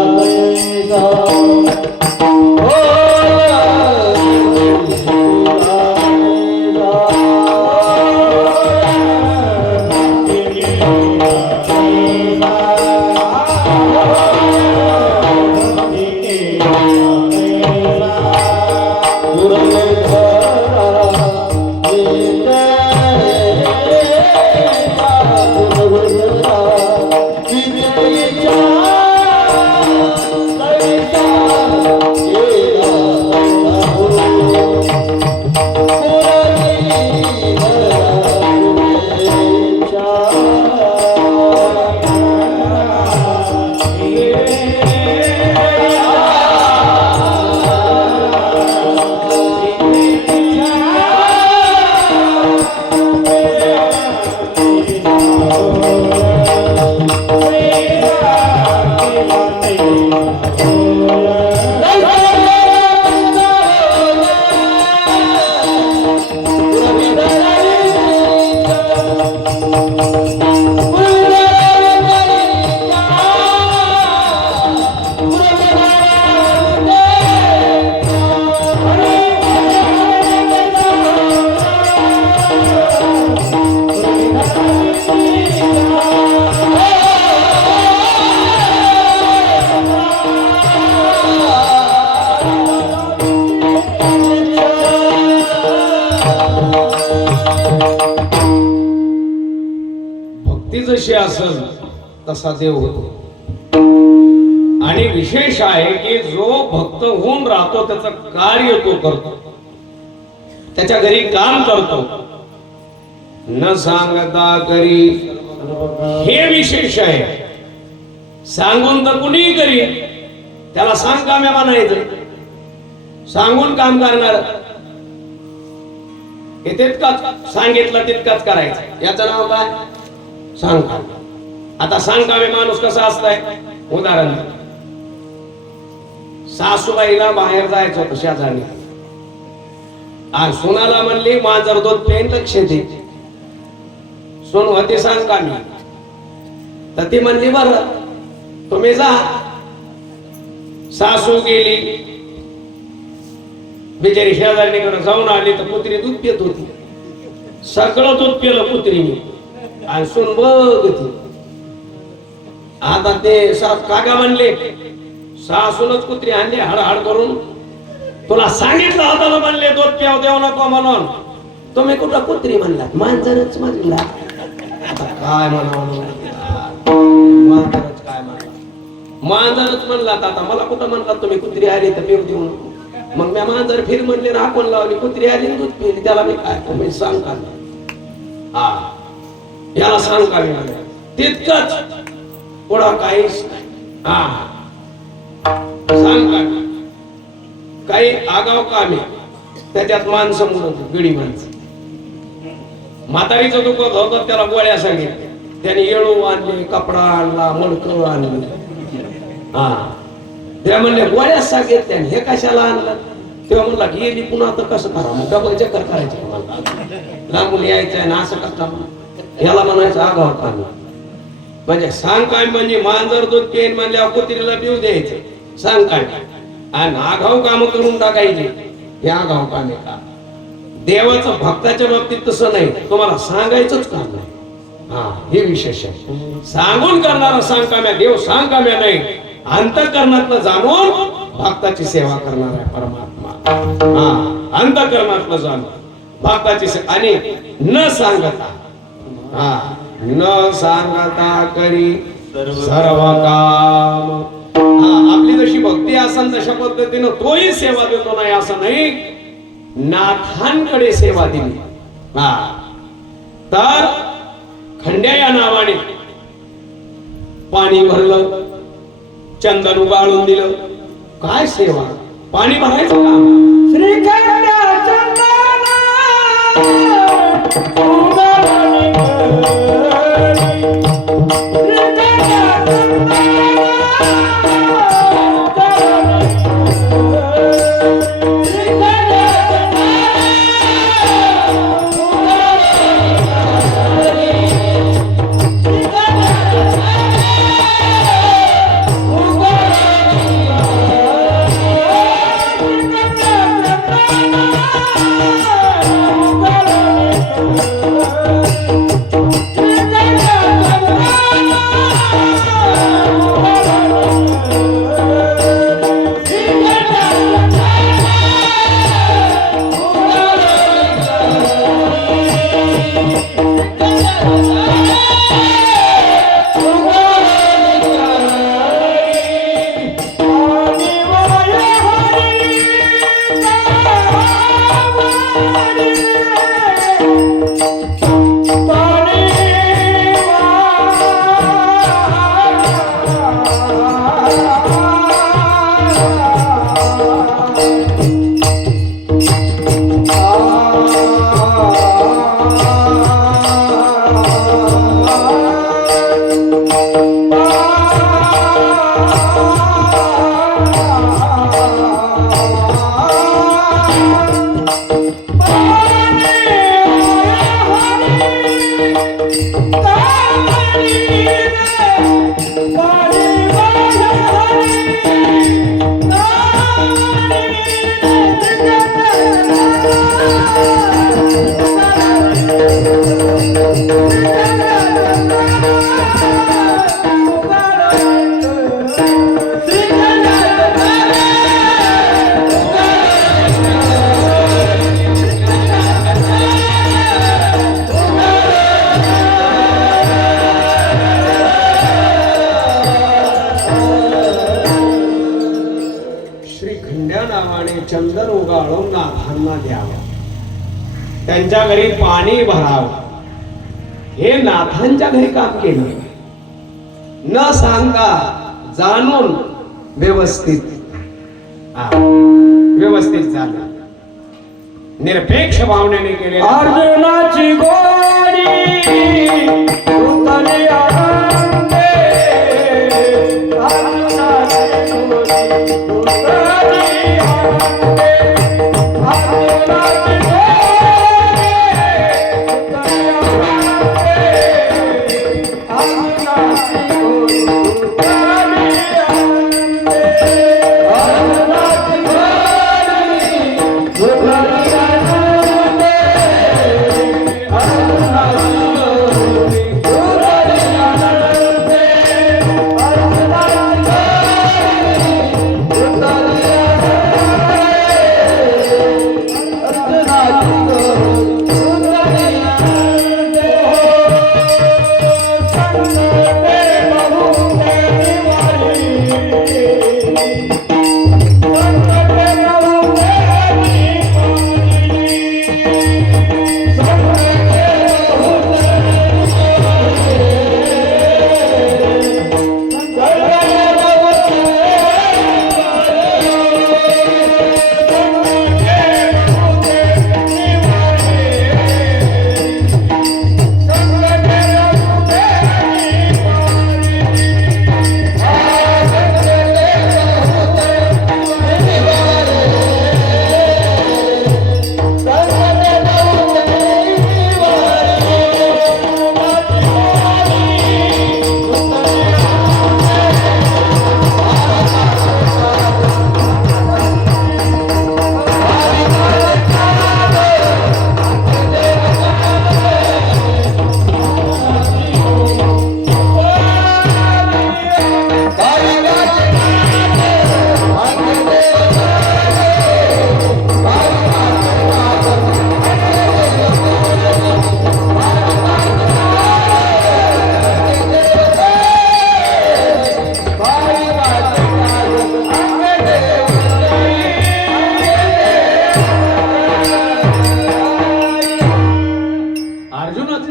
भक्ती जशी असेल तसा देव होतो. आणि विशेष आहे की जो भक्त होऊन राहतो त्याचं कार्य तो करतो, त्याच्या घरी काम करतो, न सांगता करी. हे विशेष आहे. सांगून तर कुणीही करी, त्याला सांग काम्या म्हणायचं. सांगून काम करणार हे तितकाच, सांगितलं तितकाच करायचं. याचं नाव काय? सांग काम. आता सांग कामे माणूस कसा असताय? उदाहरण, सासूबाईला बाहेर जायचं होतं शेजारी, आणि सुनाला म्हणली मांजर दूध पेन लक्ष दे. सोन होते सांग का मी, तर ती म्हणली बरं तुम्ही जा. सासू गेली, बिचारी शेजारणीकडे जाऊन आली तर कुत्री दूध पित होती. सगळं दूध पिलं कुत्रीने, आणि सोन बघ. आता ते काका म्हणले सासूनच कुत्री आणली हडहड करून. तुला सांगितलं होतं म्हणले दूध प्याव देऊ नको म्हणून, तुम्ही कुठं कुत्री म्हणलात? मांजरच म्हणला. आता काय म्हणावं, मांजरच काय म्हणला, मांजरच म्हणलात. आता मला कुठं म्हणलात तुम्ही कुत्री आली तर पिऊ देऊ नको. मग मी मांजर फिर म्हणले ना, आपण लावली, कुत्री आली दूध पिली, त्याला मी काय तुम्ही सांग का? हा, याला सांग का मी म्हणलं तितकंच, पुढं काहीच हा सांग का. काही आगाव कामे त्याच्यात माणसं म्हणत, बिडी माणसं. म्हातारीचं दुखत होतं, त्याला गोळ्या सांगितल्या, त्याने येळू आणले, कपडा आणला, मडकं आणलं. हा, त्या म्हणले गोळ्या सांगितल्या, त्याने हे कशाला आणलं? तेव्हा म्हणला गेली पुन्हा तर कसं करा, मग डबल चक्कर करायचे मला, लांबून यायचंय ना असं करता. ह्याला म्हणायचं आगाव काम. म्हणजे सांग काय म्हणजे मांजर दूध पेन म्हणल्यावर कुत्रीला पिऊ द्यायचं, सांग काय. आणि आगाव काम करून टाकायचे, हे आगाव काम आहे का? देवाचं भक्ताच्या बाबतीत तसं नाही, तुम्हाला सांगायचंच काम नाही. हा, हे विशेष आहे. सांगून करणारा सांग काम्या, देव सांग काम्या नाही, अंतःकरणातलं जाणून भक्ताची सेवा करणार आहे परमात्मा. हा, अंतःकरणातलं जाणून भक्ताची सेवा. आणि न सांगता, हा, न सांगता करी सर्व काम. हा, आपली जशी भक्ती असेल तशा पद्धतीनं तोही सेवा देतो नाही असं नाही. नाथांकडे सेवा दिली. हा, तर खंड्या या नावाने पाणी भरलं, चंदन उगाळून दिलं. काय सेवा? पाणी भरायचं काम. श्री खंड्या चंदना उगाळून त्यांच्या घरी पाणी भरावं हे नाथांच्या घरी काम केलं. न सांगा जाणून व्यवस्थित झालं. निरपेक्ष भावनेने केले. अर्जुनाची गोडी उतरली आनंदे. अर्जुनाची गोडी उतरली आनंदे. अर्जुनाची गोडी उतरली आनंदे. अर्जुनाची गोडी उतरली आनंदे.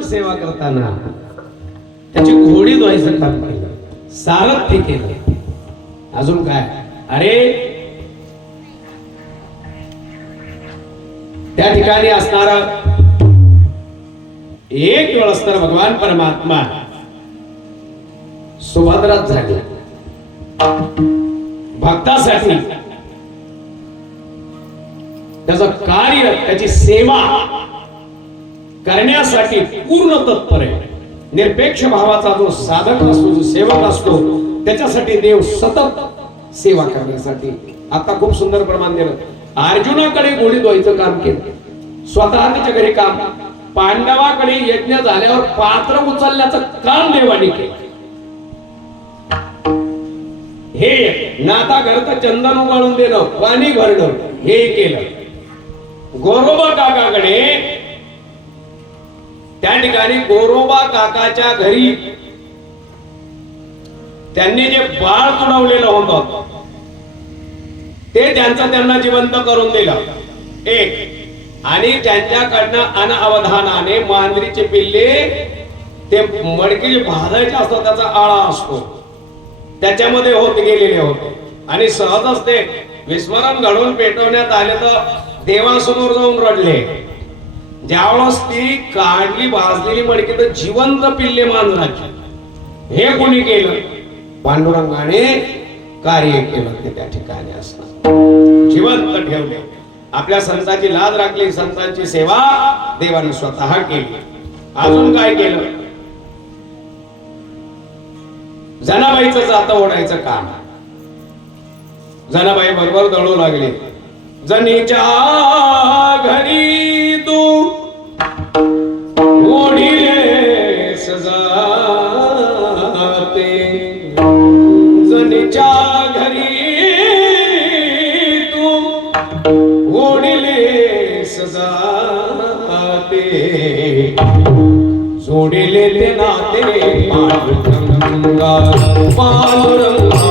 सेवा करताना त्याची घोडी धुवायचं काम केलं, सारथ्य केलं. अजून काय, अरे त्या ठिकाणी असणारा एक वेळ असणारा भगवान परमात्मा सुभद्रात झाले. भक्तासाठी त्याचं कार्य, त्याची सेवा करण्यासाठी पूर्ण तत्पर आहे. निरपेक्ष भावाचा जो साधक असतो, जो सेवक असतो, त्याच्यासाठी देव सतत सेवा करण्यासाठी. आता खूप सुंदर प्रमाण दिलं. अर्जुनाकडे गोडी धुवायचं काम केलं, स्वतः त्याच्या घरी काम. पांडवाकडे यज्ञ झाल्यावर पात्र उचलण्याचं काम देवाने केलं. हे नाता घरचं चंदन उगाळून देणं, पाणी भरणं, हे केलं. गोरोबा काकाकडे, त्या ठिकाणी गोरोबा काकाच्या घरी त्यांनी जे बाळ तुडवलेलं होतं ते त्यांना जिवंत करून दिलं एक. आणि त्यांच्याकडनं अनअवधानाने मांजरीचे पिल्ले, ते मडके जे भाजायचे असतात त्याचा आळा असतो, त्याच्यामध्ये होत गेलेले होते. आणि सहजच ते विस्मरण घडवून पेटवण्यात आले तर देवासमोर जाऊन रडले. ज्यावेळेस ती काढली भाजलेली मडकी तर जिवंत पिल्ले मांजराची. हे कोणी केलं? पांडुरंगाने कार्य केलं. ते त्या ठिकाणी असणार जिवंत ठेवले. आपल्या संतांची लाज राखली, संतांची सेवा देवाने स्वतः केली. अजून काय केलं? जनाबाईचं जातं ओढायचं काम. जनाबाई बरोबर दळू लागले. जनीच्या घरी तू ओढिले सजाते, जनीच्या घरी तू ओढिले सजाते, जोडिले ते नाते पांडुरंगा पांडुरंगा,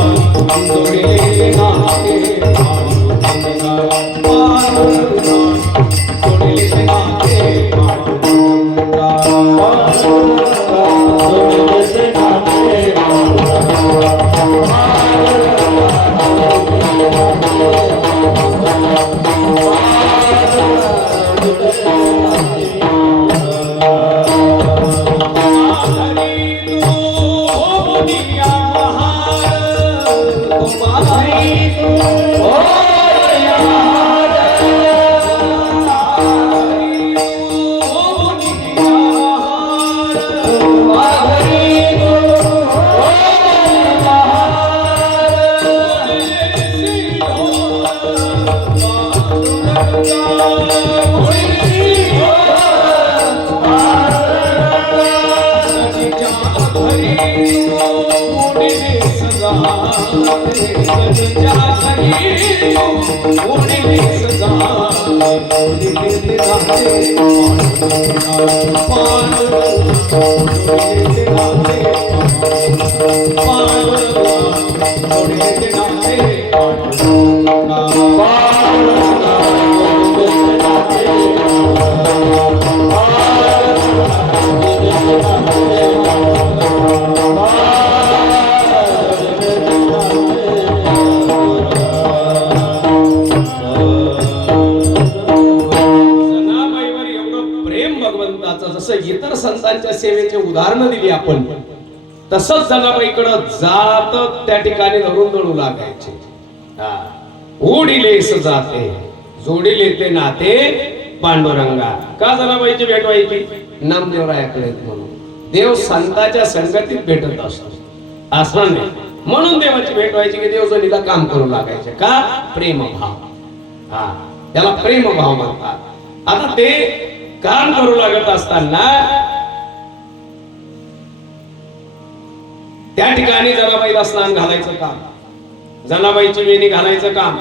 जोडिले ते नाते पांडुरंगा पांडुरंगा, जोडिले ते नाते जनाबाईवर एवढं प्रेम भगवंताचं, जसं इतर संतांच्या सेवेचे उदाहरण दिली आपण, तसंच जनाबाईकडं जात त्या ठिकाणी धरून दळू लागायचे. ओढिलेस जाते जोडिले ते नाते पांडुरंगा. का जनाबाईची भेट व्हायची? नामदेवरायाकडे म्हणून. देव संतांच्या संगतीत भेटत असतो असं नाही, म्हणून देवाची भेट व्हायची की देवजनीला काम करू लागायचे. का? प्रेमभाव. त्याला प्रेमभाव म्हणतात. आता ते काम करू लागत असताना त्या ठिकाणी जनाबाईला स्नान घालायचं काम, जनाबाईची वेणी घालायचं काम,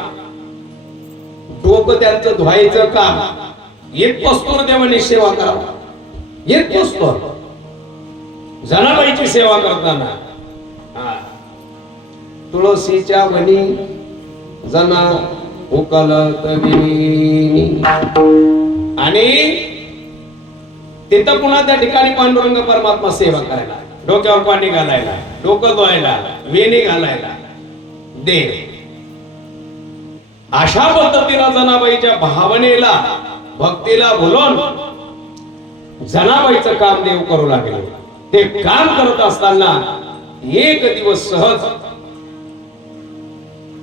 डोकं त्यांचं धुवायचं काम. येत पस्तोर देवाने सेवा करावा, येत पस्तोर जनाबाईची सेवा करताना तुळशीच्या वनी जना उकलत विनी, आणि तिथं पुन्हा त्या ठिकाणी पांडुरंग परमात्मा सेवा करायला, डोक्यावर पाणी घालायला, डोकं धुवायला, वेणी घालायला देव. अशा पद्धतीनं जनाबाईच्या भावनेला भक्तीला बोलून जनाबाईचं काम देव करू लागले. ते काम करत असताना एक दिवस सहज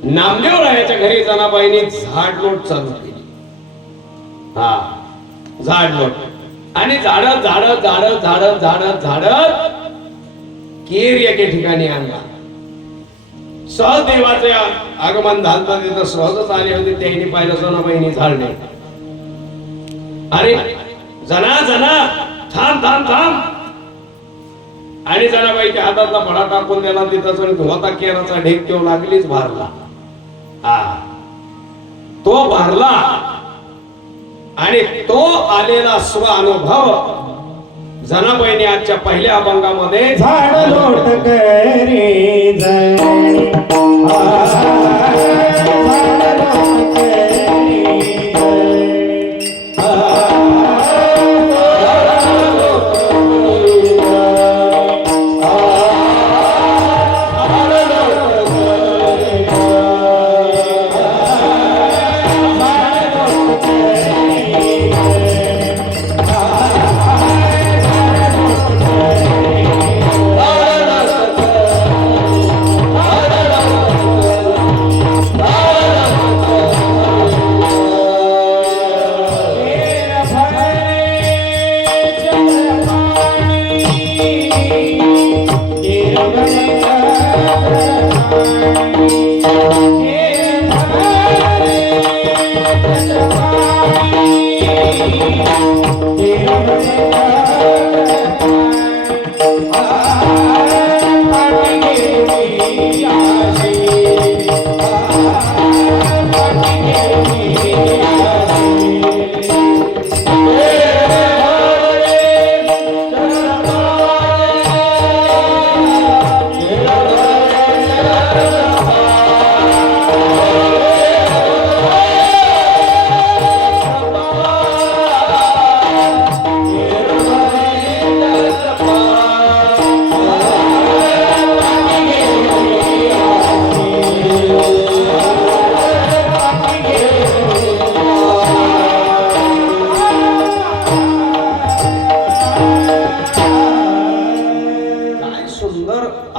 नामदेवरायाच्या घरी जनाबाईने झाडलोट चालू केली. झाडलोट, आणि झाड झाड झाड झाड झाड झाड केर एके ठिकाणी आणला. सहज देवाचे आगमन झालं, तिथं सहजच आले होते. त्यांनी पाहिलं जनाबाईने झाडले. अरे जना जना थांब थांब थांब. आणि जनाबाईच्या हातातला फळा टाकून दिला. तिथं धुवाता केराचा ढेक तो लागलीच भारला. तो भारला आणि तो आलेला स्व अनुभव जनाबाईने आजच्या पहिल्या अभंगामध्ये झाड लोट करे जणी,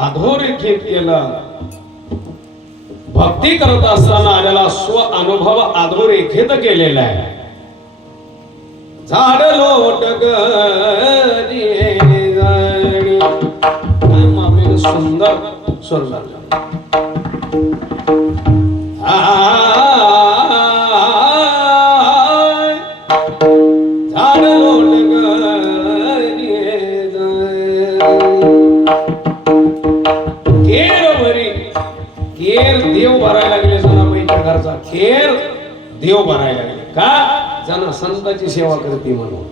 अधोरेखित केलं. भक्ती करत असताना आलेला स्व अनुभव अधोरेखित केलेला आहे. झाड लोट गणी सुंदर स्वर झाला. झाड लोट देव भरायला लागले जनाबाईच्या घरचा खेर देव भरायला लागले का जना संताची सेवा करते म्हणून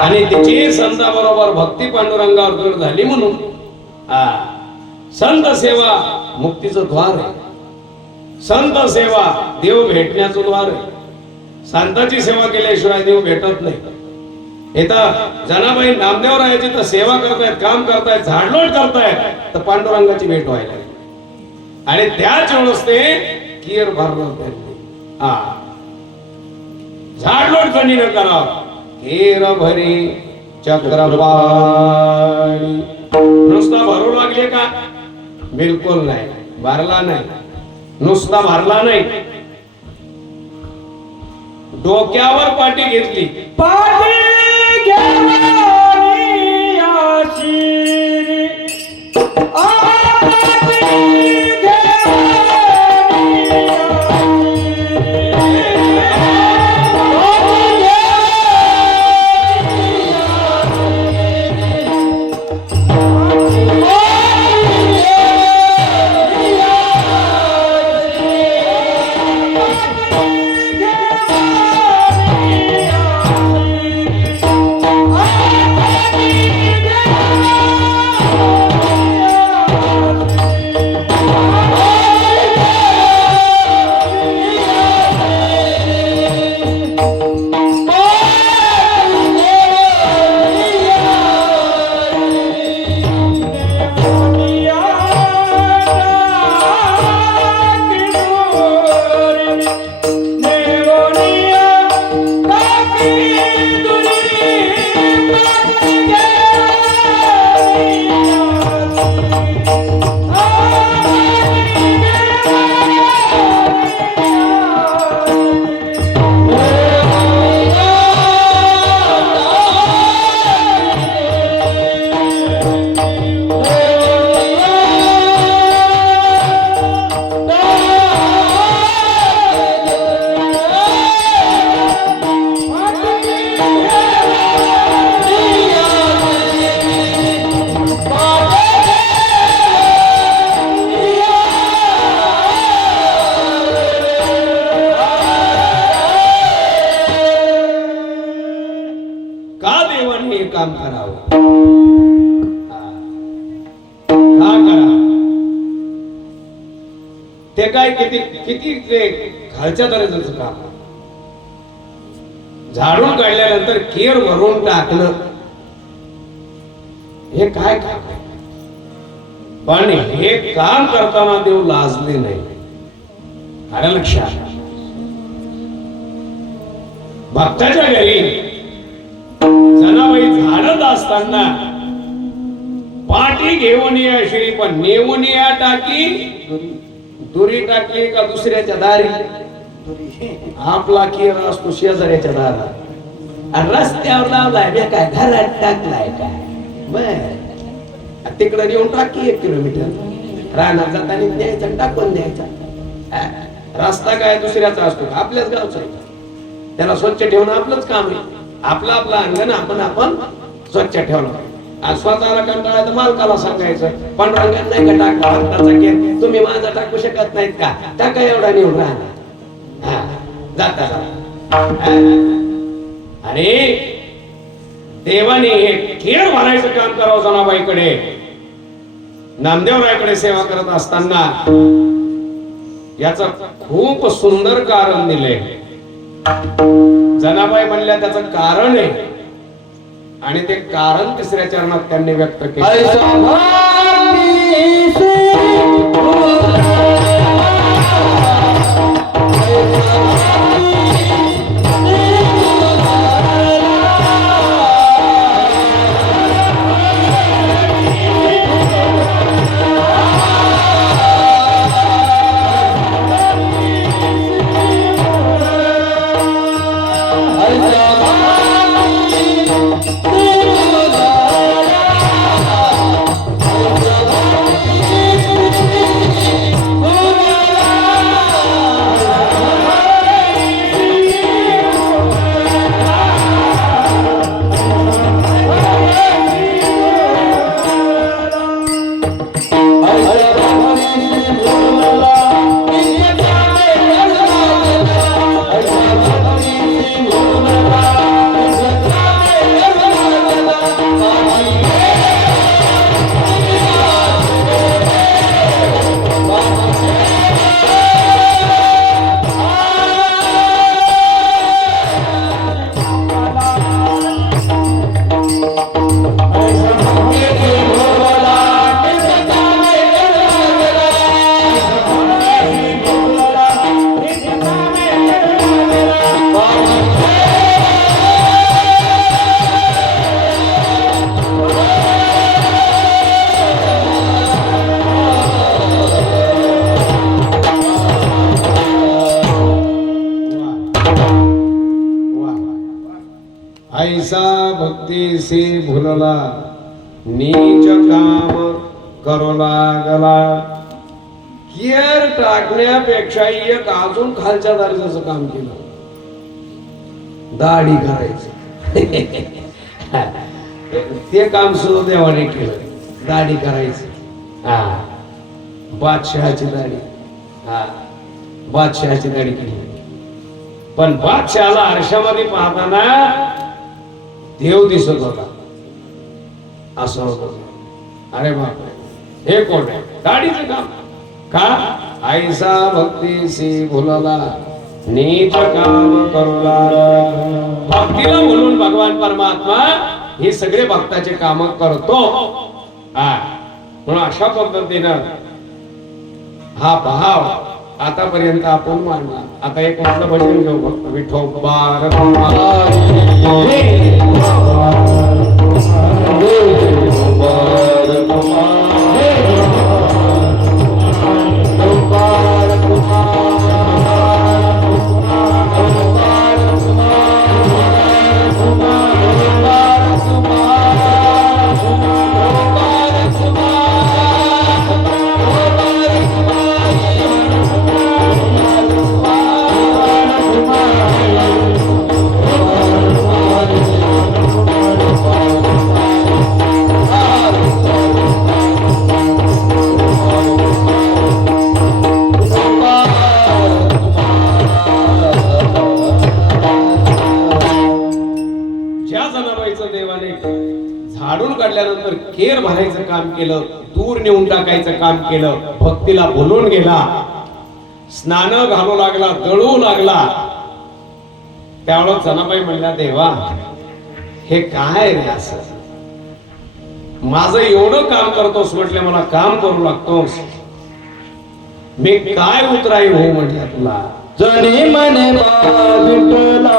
आणि तिची संता बरोबर भक्ती पांडुरंगावर दृढ झाली म्हणून संत सेवा मुक्तीचं द्वार आहे. संत सेवा देव भेटण्याचं द्वार आहे. संताची सेवा केल्याशिवाय देव भेटत नाही. इथं जनाबाई नामदेवरायाची तर सेवा करतायत, काम करतायत, झाडलोट करतायत तर पांडुरंगाची भेट व्हायला आणि त्याच वेळेस ते किर भरलं त्यांनी झाडलोट कणी न करा केर भरी चक्रपाणी. नुसता भरू लागले का? बिलकुल नाही, भरला नाही, नुसता भरला नाही, डोक्यावर पाठी घेतली. पाठी घेऊनी आशिरी, पाठी घेऊनी काम करावं का करा ते काय किती किती ते खालच्या दर्जाचं काम. झाडून काढल्यानंतर केर भरून टाकणं हे काय काम आहे? पण हे काम करताना देव लाजले नाही. आलं लक्षात? भक्ताच्या घरी जनाबाई झाडत असताना पाठी घेऊन या श्री पण नेऊन या टाकी दुरी टाकली का दुसऱ्याच्या दारी. आपला केर असतो शेजाऱ्याच्या दारात आणि रस्त्यावर लावलाय बे काय घरात टाकलाय काय बर तिकडे येऊन टाकी 1 किलोमीटर रानात जाताना द्यायचा टाकून द्यायचा. रस्ता काय दुसऱ्याचा असतो आपल्याच गावचा आहे. त्याला स्वच्छ ठेवणं आपलंच काम आहे. आपलं आपलं अंगण आपण स्वच्छ ठेवलं. स्वतःला कंटाळा तर मालकाला सांगायचं पण रंगात नाही का टाकला हाताचा केर तुम्ही माझा टाकू शकत नाहीत का? टाका एवढा निवड राहणार जाता आणि देवाने हे केर भरायचं काम करावं जनाबाईकडे. नामदेवरायाकडे सेवा करत असताना याच खूप सुंदर कारण दिले. जनाबाई म्हणल्या त्याचं कारण आहे आणि ते कारण 3ऱ्या चरणात त्यांनी व्यक्त केले. भक्तीसी भुलला नीच काम करू लागला. केर टाकण्यापेक्षा एक अजून खालच्या दर्जाचं काम केलं. दाढी करायची. ते काम सुद्धा देवाने केलं. दाढी करायची. हा बादशहाची दाढी. हा बादशहाची दाढी केली. पण बादशहाला आरशामध्ये पाहताना देव दिसत होता. असं होत. अरे बाप हे कोण आहे? दाढीचं काम का? ऐसा भक्तीसी भुलला नीच काम करू लागला. भक्तीला बोलून भगवान परमात्मा हे सगळे भक्ताचे काम करतो. हा म्हणून अशा पद्धतीनं हा भाव आतापर्यंत आपण मांडला. आता एक माझं भजन घेऊ. भक्त विठोबार झाडून काढल्यानंतर केर भरायचं काम केलं. दूर नेऊन टाकायचं काम केलं. भक्तीला बोलून गेला. स्नान घालू लागला. दळू लागला. त्यावेळेस जनाबाई म्हणल्या देवा हे काय रे असं? माझं एवढं काम करतोस म्हटलं. मला काम करू लागतोस. मी काय उतराई हो म्हटलं तुला. जनी मने विठला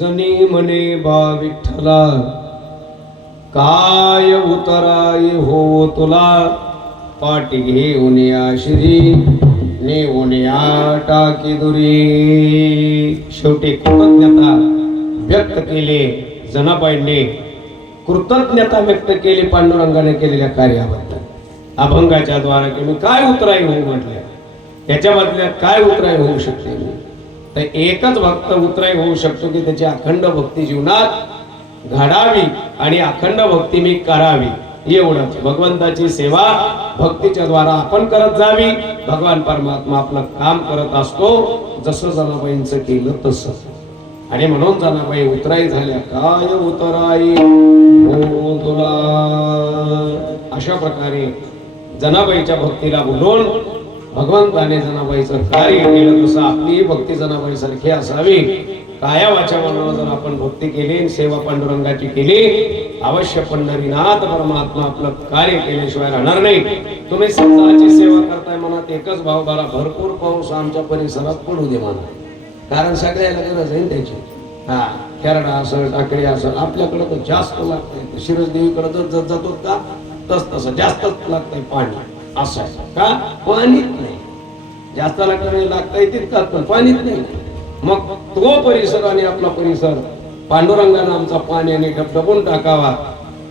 जनी म्हणे बा विठ्ठला काय उतराई हो तुला पाठी घेऊन या श्री नेऊन या टाकी दुरी. शेवटी कृतज्ञता व्यक्त केली जनाबाईंनी, कृतज्ञता व्यक्त केली पांडुरंगाने केलेल्या कार्याबद्दल. अभंगाच्या द्वारा की मी काय उतराई होऊ म्हटले, याच्या बदल्यात काय उतराई होऊ शकते. तर एकच भक्त उतराई होऊ शकतो की त्याची अखंड भक्ती जीवनात घडावी आणि अखंड भक्ती मी करावी. एवढंच भगवंताची सेवा भक्तीच्या द्वारा आपण करत जावी. भगवान परमात्मा आपलं काम करत असतो, जसं जनाबाईंचं केलं तसं. आणि म्हणून जनाबाई उतराई झाल्या. काय उतराई हो तुला. अशा प्रकारे जनाबाईच्या भक्तीला बोलून भगवंताने जनाबाईचं कार्य केलं. तसं आपली भक्ती जनाबाई सारखी असावी. काया वाचा मनानं जर आपण भक्ती केली, सेवा पांडुरंगाची केली, अवश्य पंढरीनाथ परमात्मा आपलं कार्य केल्याशिवाय राहणार नाही. तुम्ही स्वतःची सेवा करताय, मनात एकच भाव बारा, भरपूर पाऊस आमच्या परिसरात पडू दे म्हणा. कारण सगळ्याला गरज आहे त्याची. हा, खेरडा असेल, टाकळी असेल, आपल्याकडे तर जास्त लागतंय. शिरसदेवीकडे जर जातो का तसं जास्तच लागतंय पाणी. असं आहे का? पाणीच नाही. जास्त लागतंय तितकाच, पण पाणीच नाही. मग तो परिसर आणि आपला परिसर पांडुरंगानं आमचा पाण्याने डबडबून टाकावा.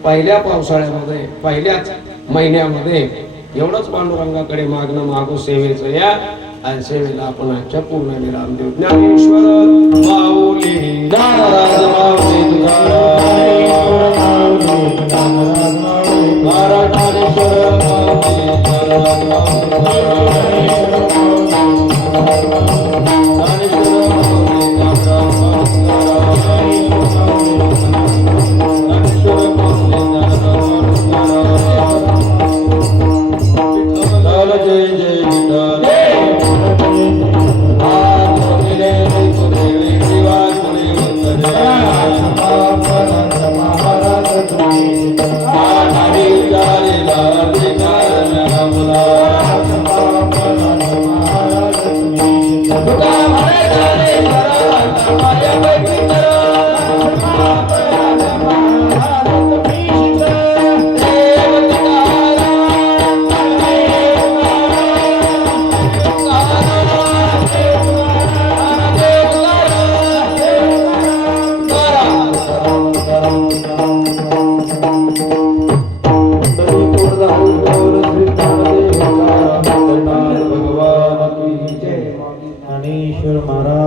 पहिल्या पावसाळ्यामध्ये, पहिल्याच महिन्यामध्ये एवढंच पांडुरंगाकडे मागणं मागू सेवेचं या. आणि सेवेला आपण आजच्या पूर्ण विराम देऊ. ज्ञानेश्वर माऊली ज्ञानराज माऊली जय जय विठ्ठल. महाराज तुम्ही